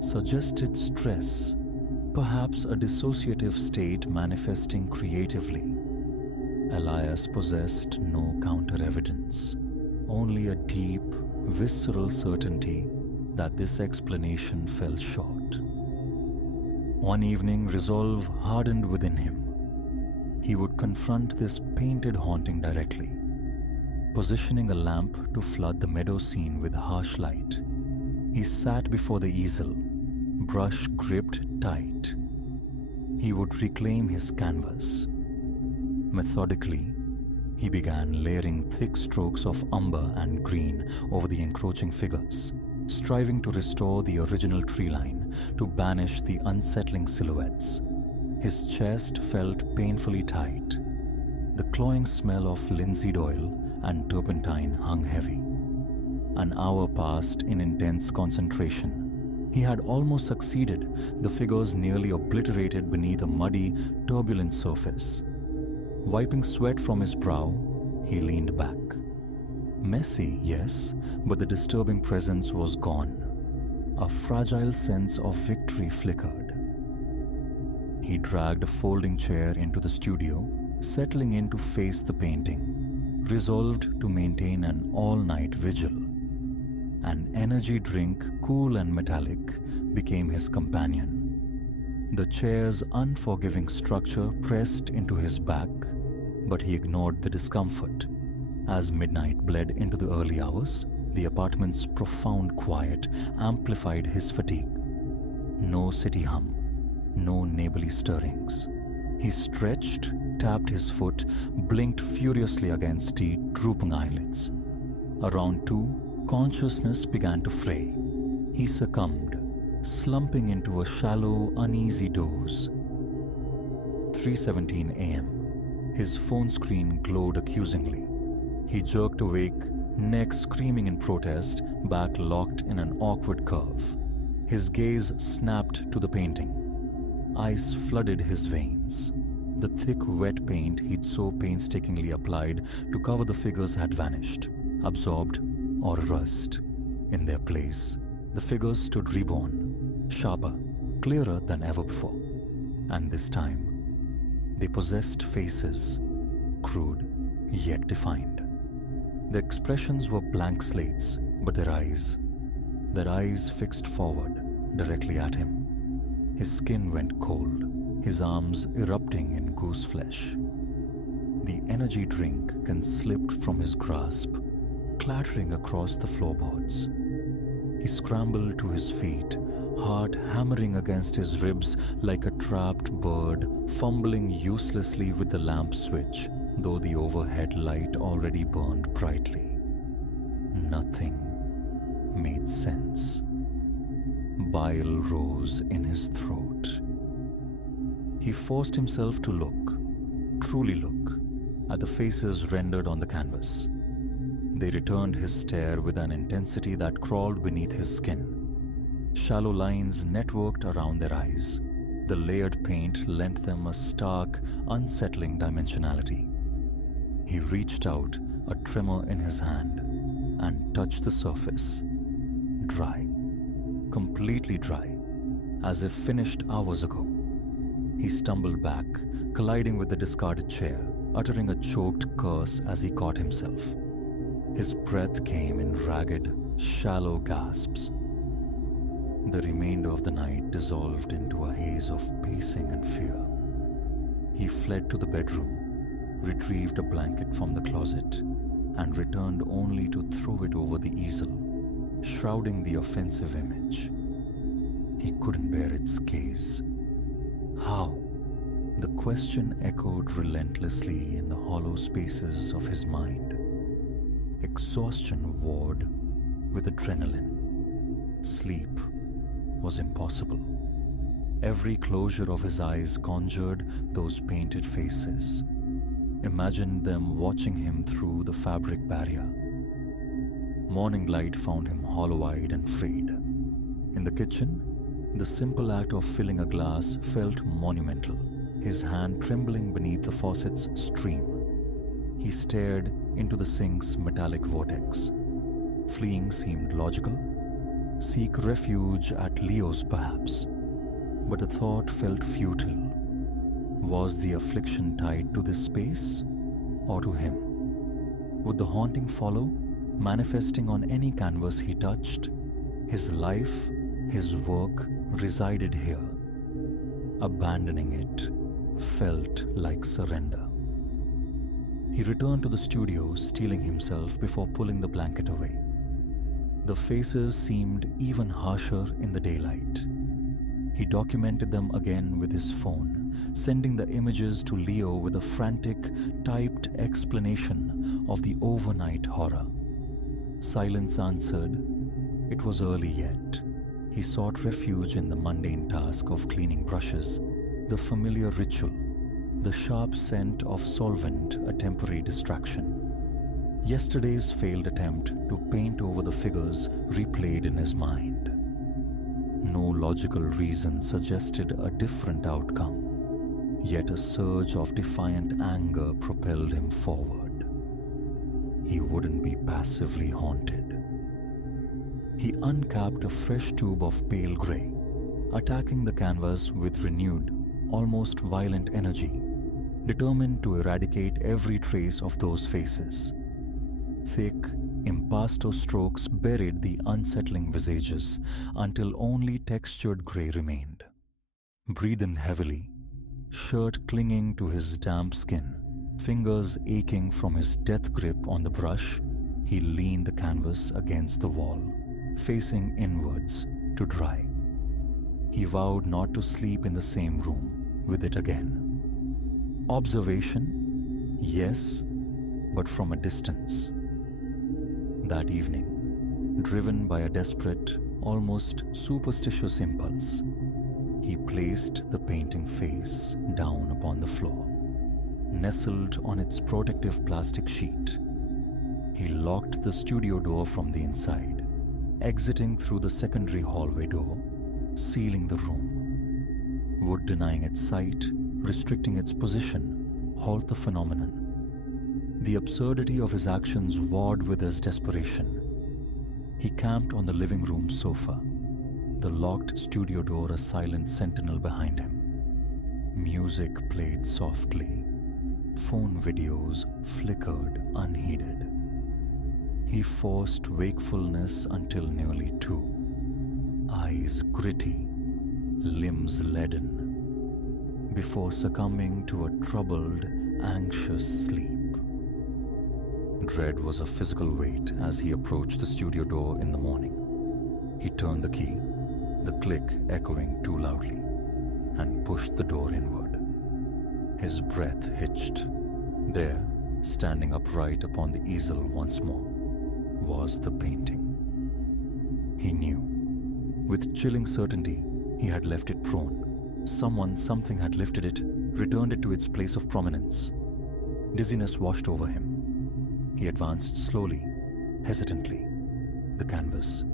suggested stress, perhaps a dissociative state manifesting creatively. Elias possessed no counter-evidence, only a deep, visceral certainty that this explanation fell short. One evening, resolve hardened within him. He would confront this painted haunting directly, positioning a lamp to flood the meadow scene with harsh light. He sat before the easel, brush gripped tight. He would reclaim his canvas. Methodically, he began layering thick strokes of umber and green over the encroaching figures, striving to restore the original tree line, to banish the unsettling silhouettes. His chest felt painfully tight. The cloying smell of linseed oil and turpentine hung heavy. An hour passed in intense concentration. He had almost succeeded, the figures nearly obliterated beneath a muddy, turbulent surface. Wiping sweat from his brow, he leaned back. Messy, yes, but the disturbing presence was gone. a fragile sense of victory flickered. He dragged a folding chair into the studio, settling in to face the painting, resolved to maintain an all-night vigil. An energy drink, cool and metallic, became his companion. The chair's unforgiving structure pressed into his back, but he ignored the discomfort. As midnight bled into the early hours, the apartment's profound quiet amplified his fatigue. No city hum, no neighborly stirrings. He stretched, tapped his foot, blinked furiously against the drooping eyelids. Around 2, consciousness began to fray. He succumbed, slumping into a shallow, uneasy doze. 3:17 a.m. His phone screen glowed accusingly. He jerked awake, neck screaming in protest, back locked in an awkward curve. His gaze snapped to the painting. Ice flooded his veins. The thick, wet paint he'd so painstakingly applied to cover the figures had vanished, absorbed or rust. In their place, the figures stood reborn, sharper, clearer than ever before. And this time, they possessed faces, crude yet defined. Their expressions were blank slates, but their eyes fixed forward, directly at him. His skin went cold, his arms erupting in goose flesh. The energy drink can slipped from his grasp, clattering across the floorboards. He scrambled to his feet, heart hammering against his ribs like a trapped bird, fumbling uselessly with the lamp switch, though the overhead light already burned brightly. Nothing made sense. Bile rose in his throat. He forced himself to look, truly look, at the faces rendered on the canvas. They returned his stare with an intensity that crawled beneath his skin. Shallow lines networked around their eyes. The layered paint lent them a stark, unsettling dimensionality. He reached out, a tremor in his hand, and touched the surface. Dry. Completely dry, as if finished hours ago. He stumbled back, colliding with the discarded chair, uttering a choked curse as he caught himself. His breath came in ragged, shallow gasps. The remainder of the night dissolved into a haze of pacing and fear. He fled to the bedroom, retrieved a blanket from the closet, and returned only to throw it over the easel, shrouding the offensive image. He couldn't bear its gaze. How? The question echoed relentlessly in the hollow spaces of his mind. Exhaustion warred with adrenaline. Sleep was impossible. Every closure of his eyes conjured those painted faces, imagined them watching him through the fabric barrier. Morning light found him hollow-eyed and frayed. In the kitchen, the simple act of filling a glass felt monumental, his hand trembling beneath the faucet's stream. He stared into the sink's metallic vortex. Fleeing seemed logical. Seek refuge at Leo's, perhaps. But the thought felt futile. Was the affliction tied to this space or to him? Would the haunting follow, manifesting on any canvas he touched? His life, his work resided here. Abandoning it felt like surrender. He returned to the studio, steeling himself before pulling the blanket away. The faces seemed even harsher in the daylight. He documented them again with his phone, sending the images to Leo with a frantic, typed explanation of the overnight horror. Silence answered. It was early yet. He sought refuge in the mundane task of cleaning brushes, the familiar ritual, the sharp scent of solvent, a temporary distraction. Yesterday's failed attempt to paint over the figures replayed in his mind. No logical reason suggested a different outcome, yet a surge of defiant anger propelled him forward. He wouldn't be passively haunted. He uncapped a fresh tube of pale grey, attacking the canvas with renewed, almost violent energy, determined to eradicate every trace of those faces. Thick, impasto strokes buried the unsettling visages until only textured grey remained. Breathing heavily, shirt clinging to his damp skin, fingers aching from his death grip on the brush, he leaned the canvas against the wall, facing inwards to dry. He vowed not to sleep in the same room with it again. Observation? Yes, but from a distance. That evening, driven by a desperate, almost superstitious impulse, he placed the painting face down upon the floor, nestled on its protective plastic sheet. He locked the studio door from the inside, exiting through the secondary hallway door, sealing the room. Would denying its sight, restricting its position, halt the phenomenon? The absurdity of his actions warred with his desperation. He camped on the living room sofa, the locked studio door a silent sentinel behind him. Music played softly. Phone videos flickered unheeded. He forced wakefulness until nearly 2, eyes gritty, limbs leaden, before succumbing to a troubled, anxious sleep. Dread was a physical weight as he approached the studio door in the morning. He turned the key, the click echoing too loudly, and pushed the door inward. His breath hitched. There, standing upright upon the easel once more, was the painting. He knew. With chilling certainty, he had left it prone. Something had lifted it, returned it to its place of prominence. Dizziness washed over him. He advanced slowly, hesitantly. The canvas.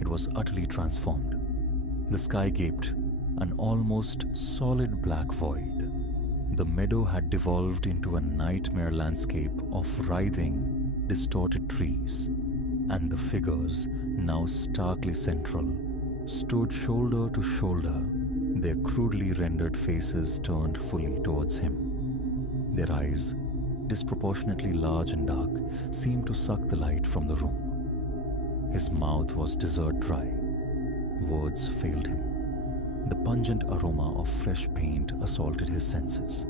It was utterly transformed. The sky gaped, an almost solid black void. The meadow had devolved into a nightmare landscape of writhing, distorted trees, and the figures, now starkly central, stood shoulder to shoulder, their crudely rendered faces turned fully towards him. Their eyes, disproportionately large and dark, seemed to suck the light from the room. His mouth was desert dry. Words failed him. The pungent aroma of fresh paint assaulted his senses.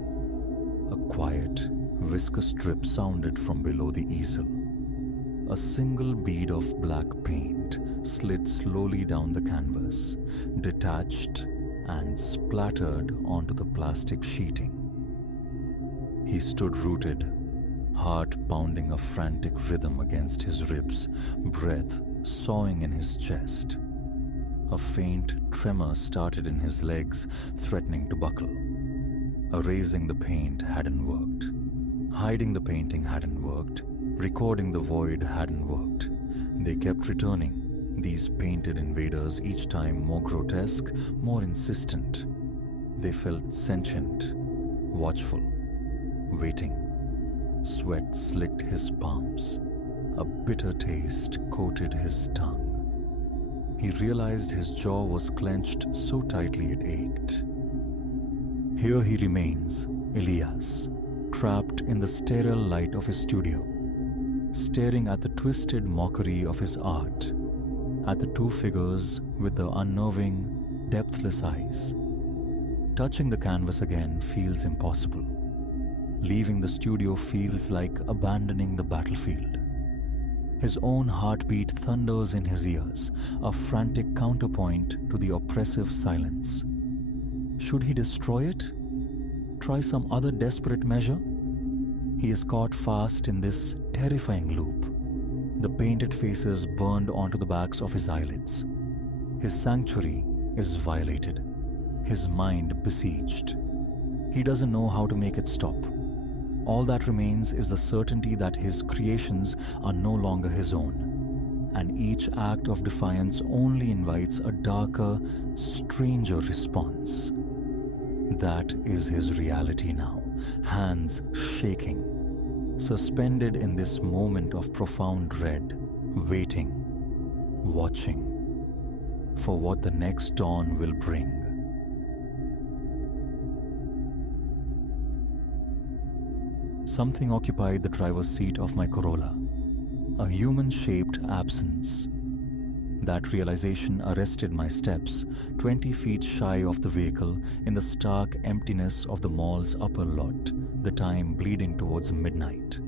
A quiet, viscous drip sounded from below the easel. A single bead of black paint slid slowly down the canvas, detached and splattered onto the plastic sheeting. He stood rooted, heart pounding a frantic rhythm against his ribs, breath sawing in his chest. A faint tremor started in his legs, threatening to buckle. Erasing the paint hadn't worked. Hiding the painting hadn't worked. Recording the void hadn't worked. They kept returning, these painted invaders, each time more grotesque, more insistent. They felt sentient, watchful, waiting. Sweat slicked his palms. A bitter taste coated his tongue. He realized his jaw was clenched so tightly it ached. Here he remains, Elias, trapped in the sterile light of his studio, staring at the twisted mockery of his art, at the two figures with the unnerving, depthless eyes. Touching the canvas again feels impossible. Leaving the studio feels like abandoning the battlefield. His own heartbeat thunders in his ears, a frantic counterpoint to the oppressive silence. Should he destroy it? Try some other desperate measure? He is caught fast in this terrifying loop. The painted faces burned onto the backs of his eyelids. His sanctuary is violated. His mind besieged. He doesn't know how to make it stop. All that remains is the certainty that his creations are no longer his own, and each act of defiance only invites a darker, stranger response. That is his reality now, hands shaking, suspended in this moment of profound dread, waiting. watching for what the next dawn will bring. Something occupied the driver's seat of my Corolla, a human-shaped absence. That realization arrested my steps 20 feet shy of the vehicle in the stark emptiness of the mall's upper lot, the time bleeding towards midnight.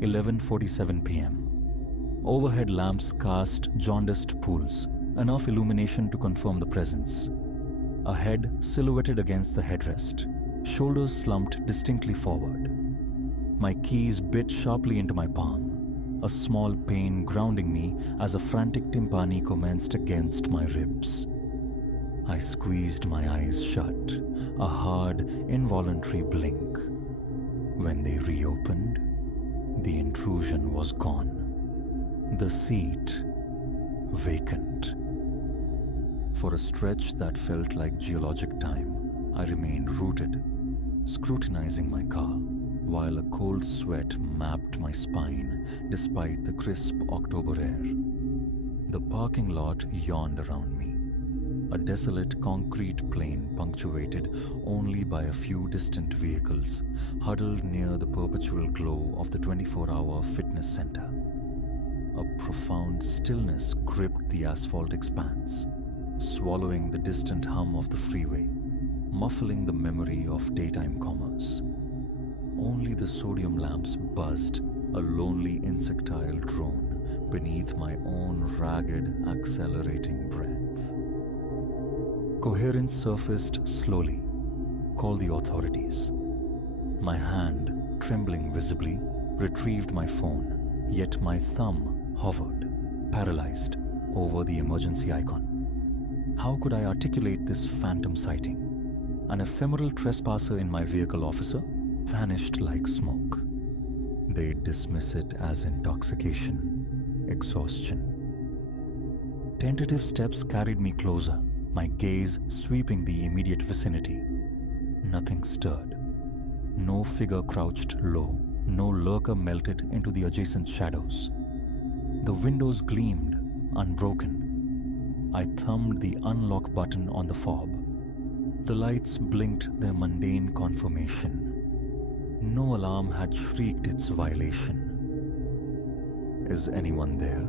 11:47 p.m. Overhead lamps cast jaundiced pools, enough illumination to confirm the presence. A head silhouetted against the headrest, shoulders slumped distinctly forward. My keys bit sharply into my palm, a small pain grounding me as a frantic timpani commenced against my ribs. I squeezed my eyes shut, a hard, involuntary blink. When they reopened, the intrusion was gone. The seat vacant. For a stretch that felt like geologic time, I remained rooted, scrutinizing my car, while a cold sweat mapped my spine despite the crisp October air. The parking lot yawned around me, a desolate concrete plain punctuated only by a few distant vehicles huddled near the perpetual glow of the 24-hour fitness center. A profound stillness gripped the asphalt expanse, swallowing the distant hum of the freeway, muffling the memory of daytime commerce. Only the sodium lamps buzzed, a lonely insectile drone beneath my own ragged, accelerating breath. Coherence surfaced slowly. Call the authorities. My hand, trembling visibly, retrieved my phone, yet my thumb hovered, paralyzed, over the emergency icon. How could I articulate this phantom sighting? An ephemeral trespasser in my vehicle, officer? Vanished like smoke. They'd dismiss it as intoxication, exhaustion. Tentative steps carried me closer, my gaze sweeping the immediate vicinity. Nothing stirred. No figure crouched low, no lurker melted into the adjacent shadows. The windows gleamed, unbroken. I thumbed the unlock button on the fob. The lights blinked their mundane confirmation. No alarm had shrieked its violation. Is anyone there?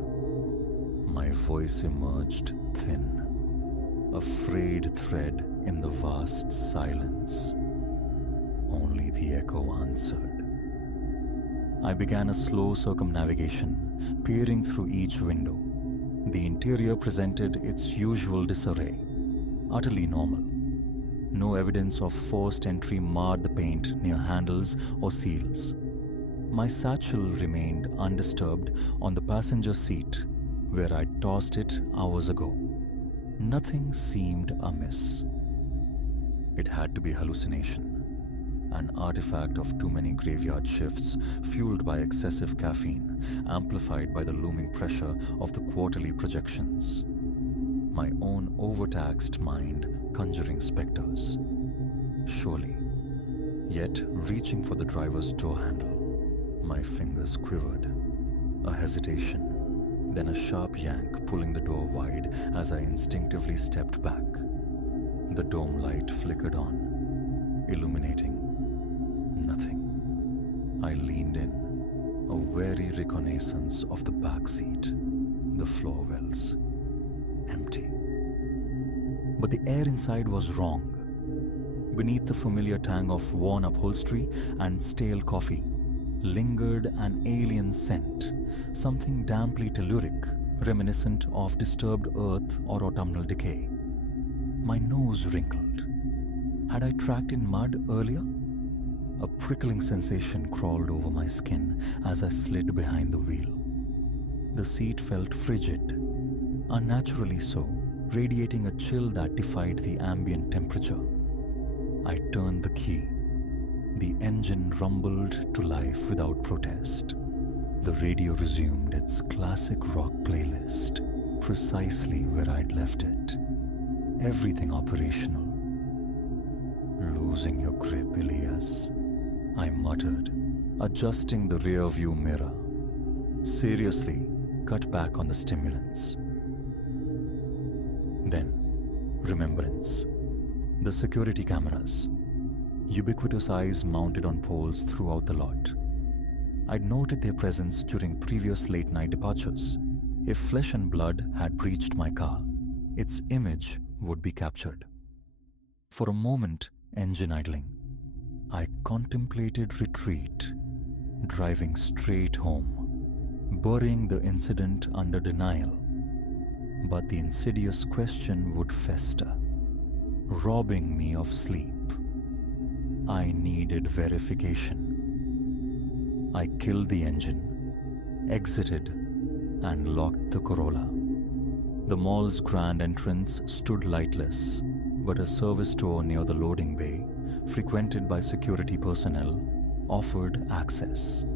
My voice emerged thin, a frayed thread in the vast silence. Only the echo answered. I began a slow circumnavigation, peering through each window. The interior presented its usual disarray, utterly normal. No evidence of forced entry marred the paint near handles or seals. My satchel remained undisturbed on the passenger seat, where I'd tossed it hours ago. Nothing seemed amiss. It had to be hallucination, an artifact of too many graveyard shifts fueled by excessive caffeine, amplified by the looming pressure of the quarterly projections. My own overtaxed mind conjuring specters. Surely. Yet, reaching for the driver's door handle, my fingers quivered. A hesitation, then a sharp yank pulling the door wide as I instinctively stepped back. The dome light flickered on, illuminating nothing. I leaned in, a wary reconnaissance of the back seat, the floor wells. Empty. But the air inside was wrong. Beneath the familiar tang of worn upholstery and stale coffee lingered an alien scent, something damply telluric, reminiscent of disturbed earth or autumnal decay. My nose wrinkled. Had I tracked in mud earlier? A prickling sensation crawled over my skin as I slid behind the wheel. The seat felt frigid, unnaturally so, radiating a chill that defied the ambient temperature. I turned the key. The engine rumbled to life without protest. The radio resumed its classic rock playlist, precisely where I'd left it. Everything operational. Losing your grip, Elias, I muttered, adjusting the rear view mirror. Seriously, cut back on the stimulants. Then, remembrance. The security cameras. Ubiquitous eyes mounted on poles throughout the lot. I'd noted their presence during previous late-night departures. If flesh and blood had breached my car, its image would be captured. For a moment, engine idling, I contemplated retreat, driving straight home, burying the incident under denial. But the insidious question would fester, robbing me of sleep. I needed verification. I killed the engine, exited, and locked the Corolla. The mall's grand entrance stood lightless, but a service door near the loading bay, frequented by security personnel, offered access.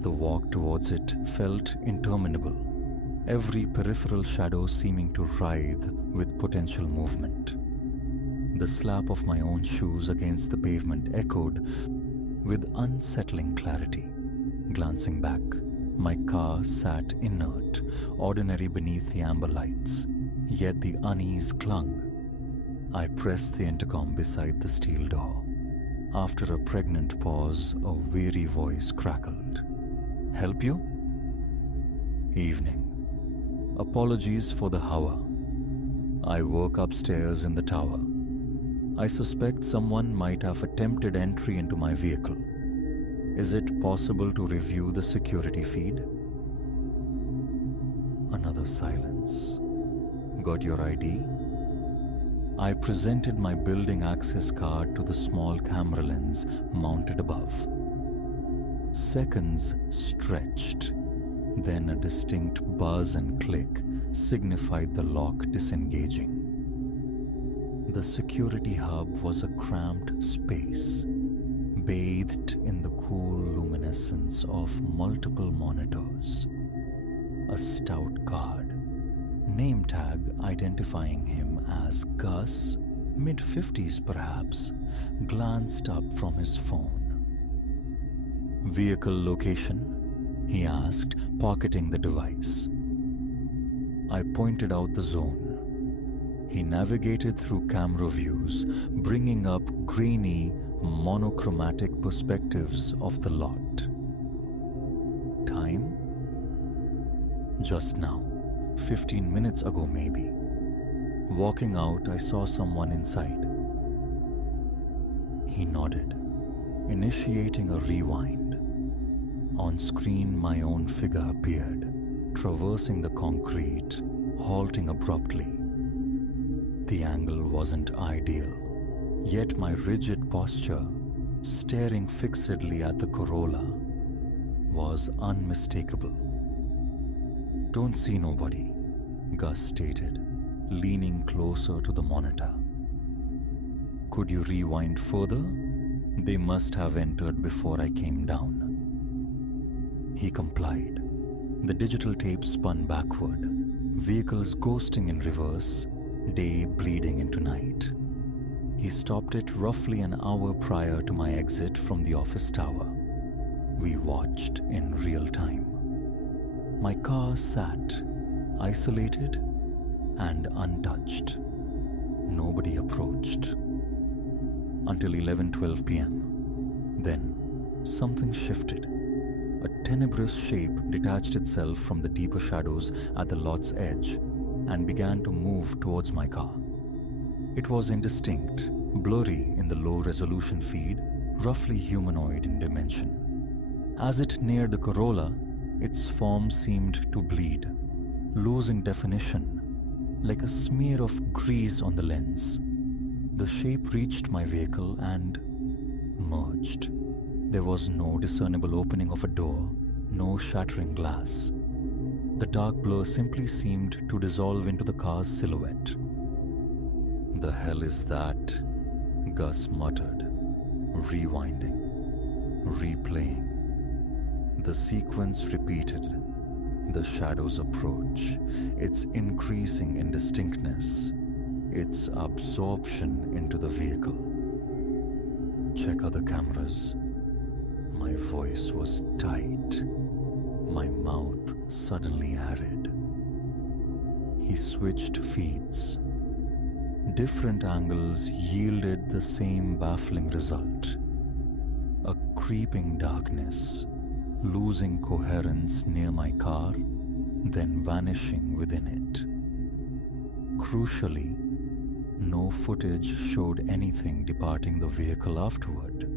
The walk towards it felt interminable, every peripheral shadow seeming to writhe with potential movement. The slap of my own shoes against the pavement echoed with unsettling clarity. Glancing back, my car sat inert, ordinary beneath the amber lights, yet the unease clung. I pressed the intercom beside the steel door. After a pregnant pause, a weary voice crackled. "Help you?" Evening. Apologies for the hour. I woke upstairs in the tower. I suspect someone might have attempted entry into my vehicle. Is it possible to review the security feed? Another silence. Got your ID? I presented my building access card to the small camera lens mounted above. Seconds stretched. Then a distinct buzz and click signified the lock disengaging. The security hub was a cramped space, bathed in the cool luminescence of multiple monitors. A stout guard, name tag identifying him as Gus, mid-50s perhaps, glanced up from his phone. "Vehicle location?" he asked, pocketing the device. I pointed out the zone. He navigated through camera views, bringing up grainy, monochromatic perspectives of the lot. Time? Just now, 15 minutes ago maybe. Walking out, I saw someone inside. He nodded, initiating a rewind. On screen, my own figure appeared, traversing the concrete, halting abruptly. The angle wasn't ideal, yet my rigid posture, staring fixedly at the Corolla, was unmistakable. "Don't see nobody," Gus stated, leaning closer to the monitor. "Could you rewind further? They must have entered before I came down." He complied. The digital tape spun backward, vehicles ghosting in reverse, day bleeding into night. He stopped it roughly an hour prior to my exit from the office tower. We watched in real time. My car sat, isolated and untouched. Nobody approached. Until 11:12 p.m. Then, something shifted. A tenebrous shape detached itself from the deeper shadows at the lot's edge and began to move towards my car. It was indistinct, blurry in the low-resolution feed, roughly humanoid in dimension. As it neared the Corolla, its form seemed to bleed, losing definition, like a smear of grease on the lens. The shape reached my vehicle and merged. There was no discernible opening of a door, no shattering glass. The dark blur simply seemed to dissolve into the car's silhouette. "The hell is that?" Gus muttered, rewinding, replaying. The sequence repeated. The shadows approach, its increasing indistinctness, its absorption into the vehicle. "Check other cameras." My voice was tight, my mouth suddenly arid. He switched feeds. Different angles yielded the same baffling result. A creeping darkness, losing coherence near my car, then vanishing within it. Crucially, no footage showed anything departing the vehicle afterward.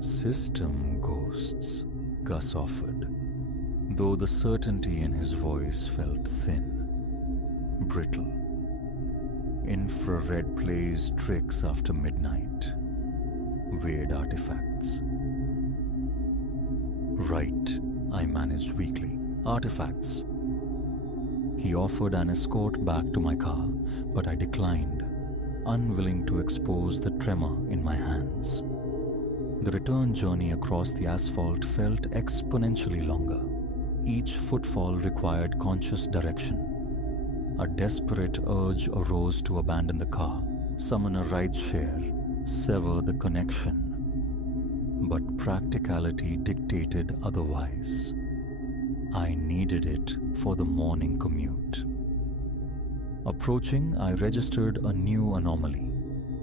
System ghosts, Gus offered, though the certainty in his voice felt thin, brittle. Infrared plays tricks after midnight. Weird artifacts. Right, I managed weakly. Artifacts. He offered an escort back to my car, but I declined, unwilling to expose the tremor in my hands. The return journey across the asphalt felt exponentially longer. Each footfall required conscious direction. A desperate urge arose to abandon the car, summon a rideshare, sever the connection. But practicality dictated otherwise. I needed it for the morning commute. Approaching, I registered a new anomaly.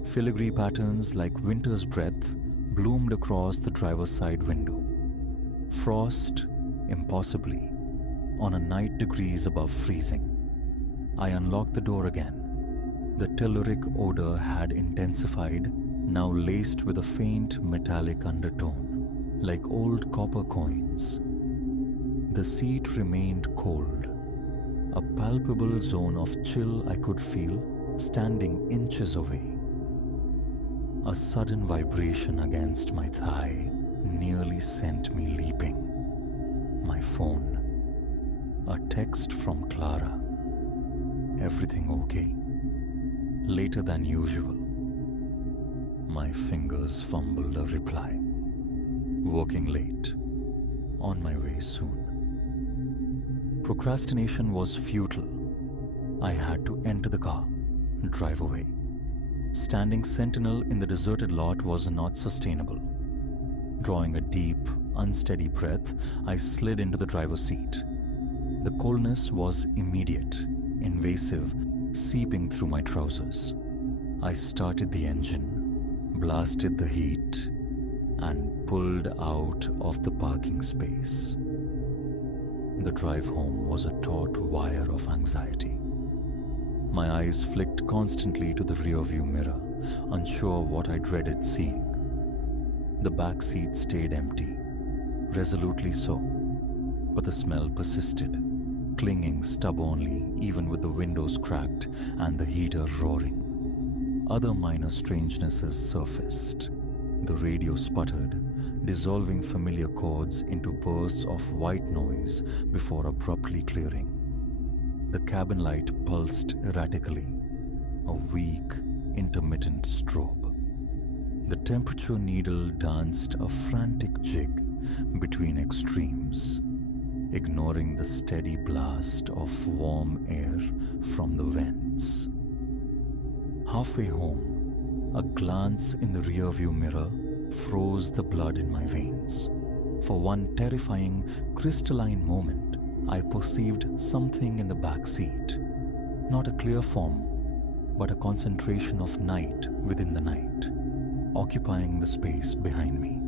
Filigree patterns like winter's breath bloomed across the driver's side window. Frost, impossibly, on a night degrees above freezing. I unlocked the door again. The telluric odor had intensified, now laced with a faint metallic undertone, like old copper coins. The seat remained cold, a palpable zone of chill I could feel standing inches away. A sudden vibration against my thigh nearly sent me leaping. My phone. A text from Clara. Everything okay? Later than usual. My fingers fumbled a reply. Working late. On my way soon. Procrastination was futile. I had to enter the car, drive away. Standing sentinel in the deserted lot was not sustainable. Drawing a deep, unsteady breath, I slid into the driver's seat. The coldness was immediate, invasive, seeping through my trousers. I started the engine, blasted the heat, and pulled out of the parking space. The drive home was a taut wire of anxiety. My eyes flicked constantly to the rearview mirror, unsure what I dreaded seeing. The back seat stayed empty, resolutely so, but the smell persisted, clinging stubbornly even with the windows cracked and the heater roaring. Other minor strangenesses surfaced. The radio sputtered, dissolving familiar chords into bursts of white noise before abruptly clearing. The cabin light pulsed erratically, a weak, intermittent strobe. The temperature needle danced a frantic jig between extremes, ignoring the steady blast of warm air from the vents. Halfway home, a glance in the rearview mirror froze the blood in my veins. For one terrifying, crystalline moment, I perceived something in the back seat. Not a clear form, but a concentration of night within the night, occupying the space behind me.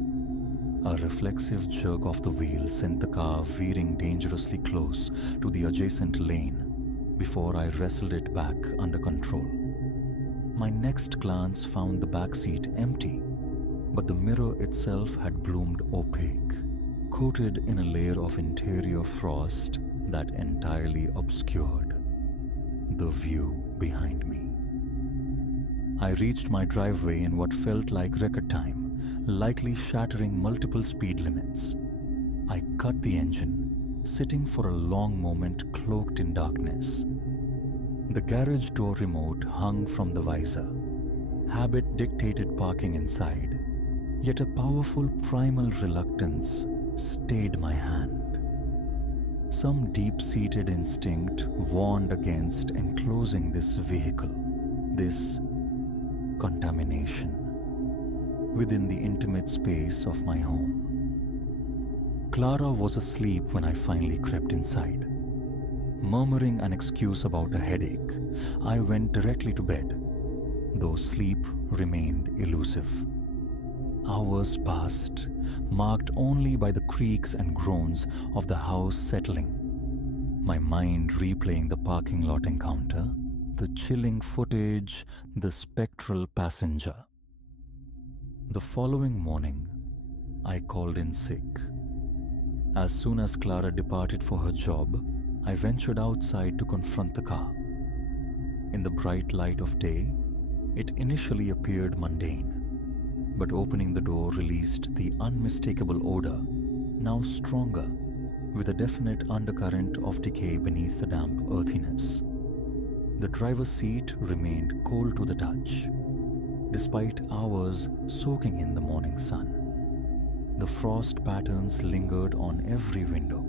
A reflexive jerk of the wheel sent the car veering dangerously close to the adjacent lane before I wrestled it back under control. My next glance found the back seat empty, but the mirror itself had bloomed opaque, coated in a layer of interior frost that entirely obscured the view behind me. I reached my driveway in what felt like record time, likely shattering multiple speed limits. I cut the engine, sitting for a long moment cloaked in darkness. The garage door remote hung from the visor. Habit dictated parking inside, yet a powerful primal reluctance stayed my hand. Some deep-seated instinct warned against enclosing this vehicle, this contamination, within the intimate space of my home. Clara was asleep when I finally crept inside. Murmuring an excuse about a headache, I went directly to bed, though sleep remained elusive. Hours passed, marked only by the creaks and groans of the house settling, my mind replaying the parking lot encounter, the chilling footage, the spectral passenger. The following morning, I called in sick. As soon as Clara departed for her job, I ventured outside to confront the car. In the bright light of day, it initially appeared mundane, but opening the door released the unmistakable odor, now stronger, with a definite undercurrent of decay beneath the damp earthiness. The driver's seat remained cold to the touch, despite hours soaking in the morning sun. The frost patterns lingered on every window,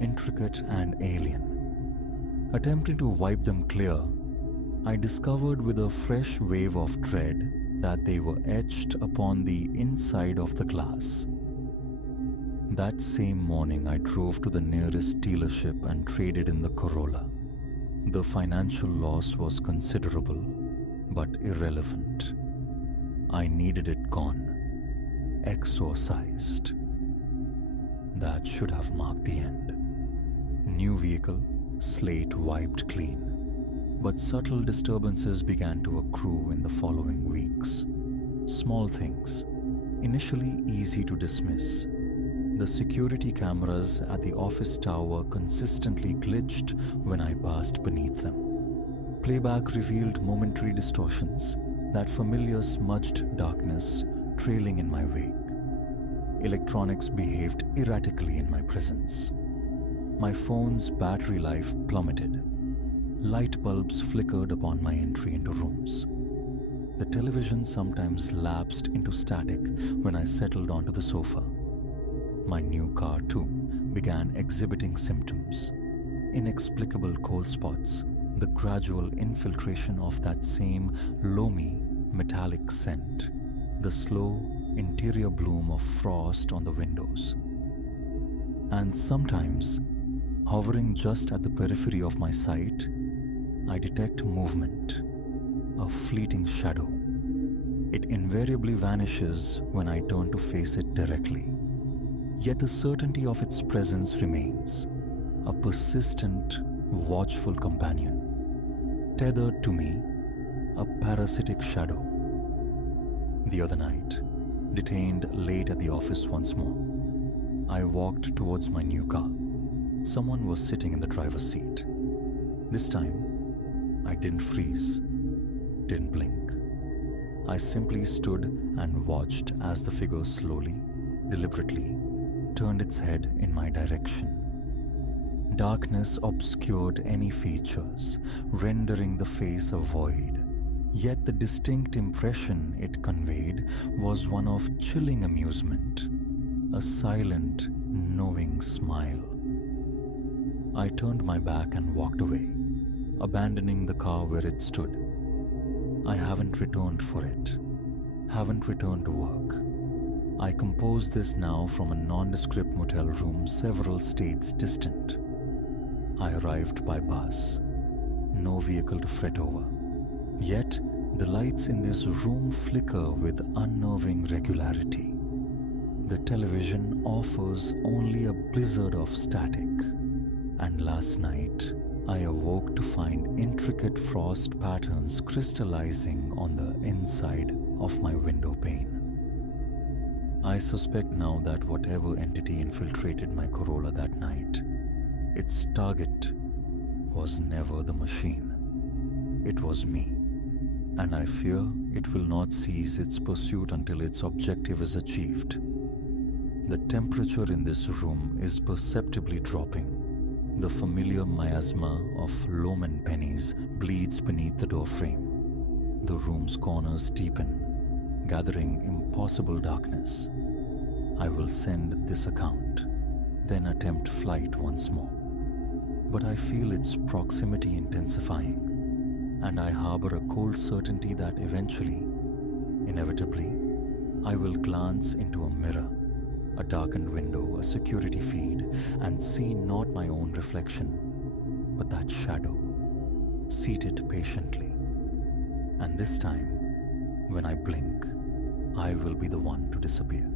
intricate and alien. Attempting to wipe them clear, I discovered with a fresh wave of dread that they were etched upon the inside of the glass. That same morning, I drove to the nearest dealership and traded in the Corolla. The financial loss was considerable, but irrelevant. I needed it gone, exorcised. That should have marked the end. New vehicle, slate wiped clean. But subtle disturbances began to accrue in the following weeks. Small things, initially easy to dismiss. The security cameras at the office tower consistently glitched when I passed beneath them. Playback revealed momentary distortions, that familiar smudged darkness trailing in my wake. Electronics behaved erratically in my presence. My phone's battery life plummeted. Light bulbs flickered upon my entry into rooms. The television sometimes lapsed into static when I settled onto the sofa. My new car, too, began exhibiting symptoms. Inexplicable cold spots, the gradual infiltration of that same loamy, metallic scent, the slow, interior bloom of frost on the windows. And sometimes, hovering just at the periphery of my sight, I detect movement, a fleeting shadow. It invariably vanishes when I turn to face it directly. Yet the certainty of its presence remains, a persistent, watchful companion, tethered to me, a parasitic shadow. The other night, detained late at the office once more, I walked towards my new car. Someone was sitting in the driver's seat. This time, I didn't freeze, didn't blink. I simply stood and watched as the figure slowly, deliberately, turned its head in my direction. Darkness obscured any features, rendering the face a void. Yet the distinct impression it conveyed was one of chilling amusement, a silent, knowing smile. I turned my back and walked away, abandoning the car where it stood. I haven't returned for it, haven't returned to work. I compose this now from a nondescript motel room several states distant. I arrived by bus, no vehicle to fret over. Yet, the lights in this room flicker with unnerving regularity. The television offers only a blizzard of static. And last night, I awoke to find intricate frost patterns crystallizing on the inside of my window pane. I suspect now that whatever entity infiltrated my Corolla that night, its target was never the machine. It was me, and I fear it will not cease its pursuit until its objective is achieved. The temperature in this room is perceptibly dropping. The familiar miasma of Loman pennies bleeds beneath the doorframe. The room's corners deepen, gathering impossible darkness. I will send this account, then attempt flight once more. But I feel its proximity intensifying, and I harbor a cold certainty that eventually, inevitably, I will glance into a mirror, a darkened window, a security feed, and see not my own reflection, but that shadow, seated patiently. And this time, when I blink, I will be the one to disappear.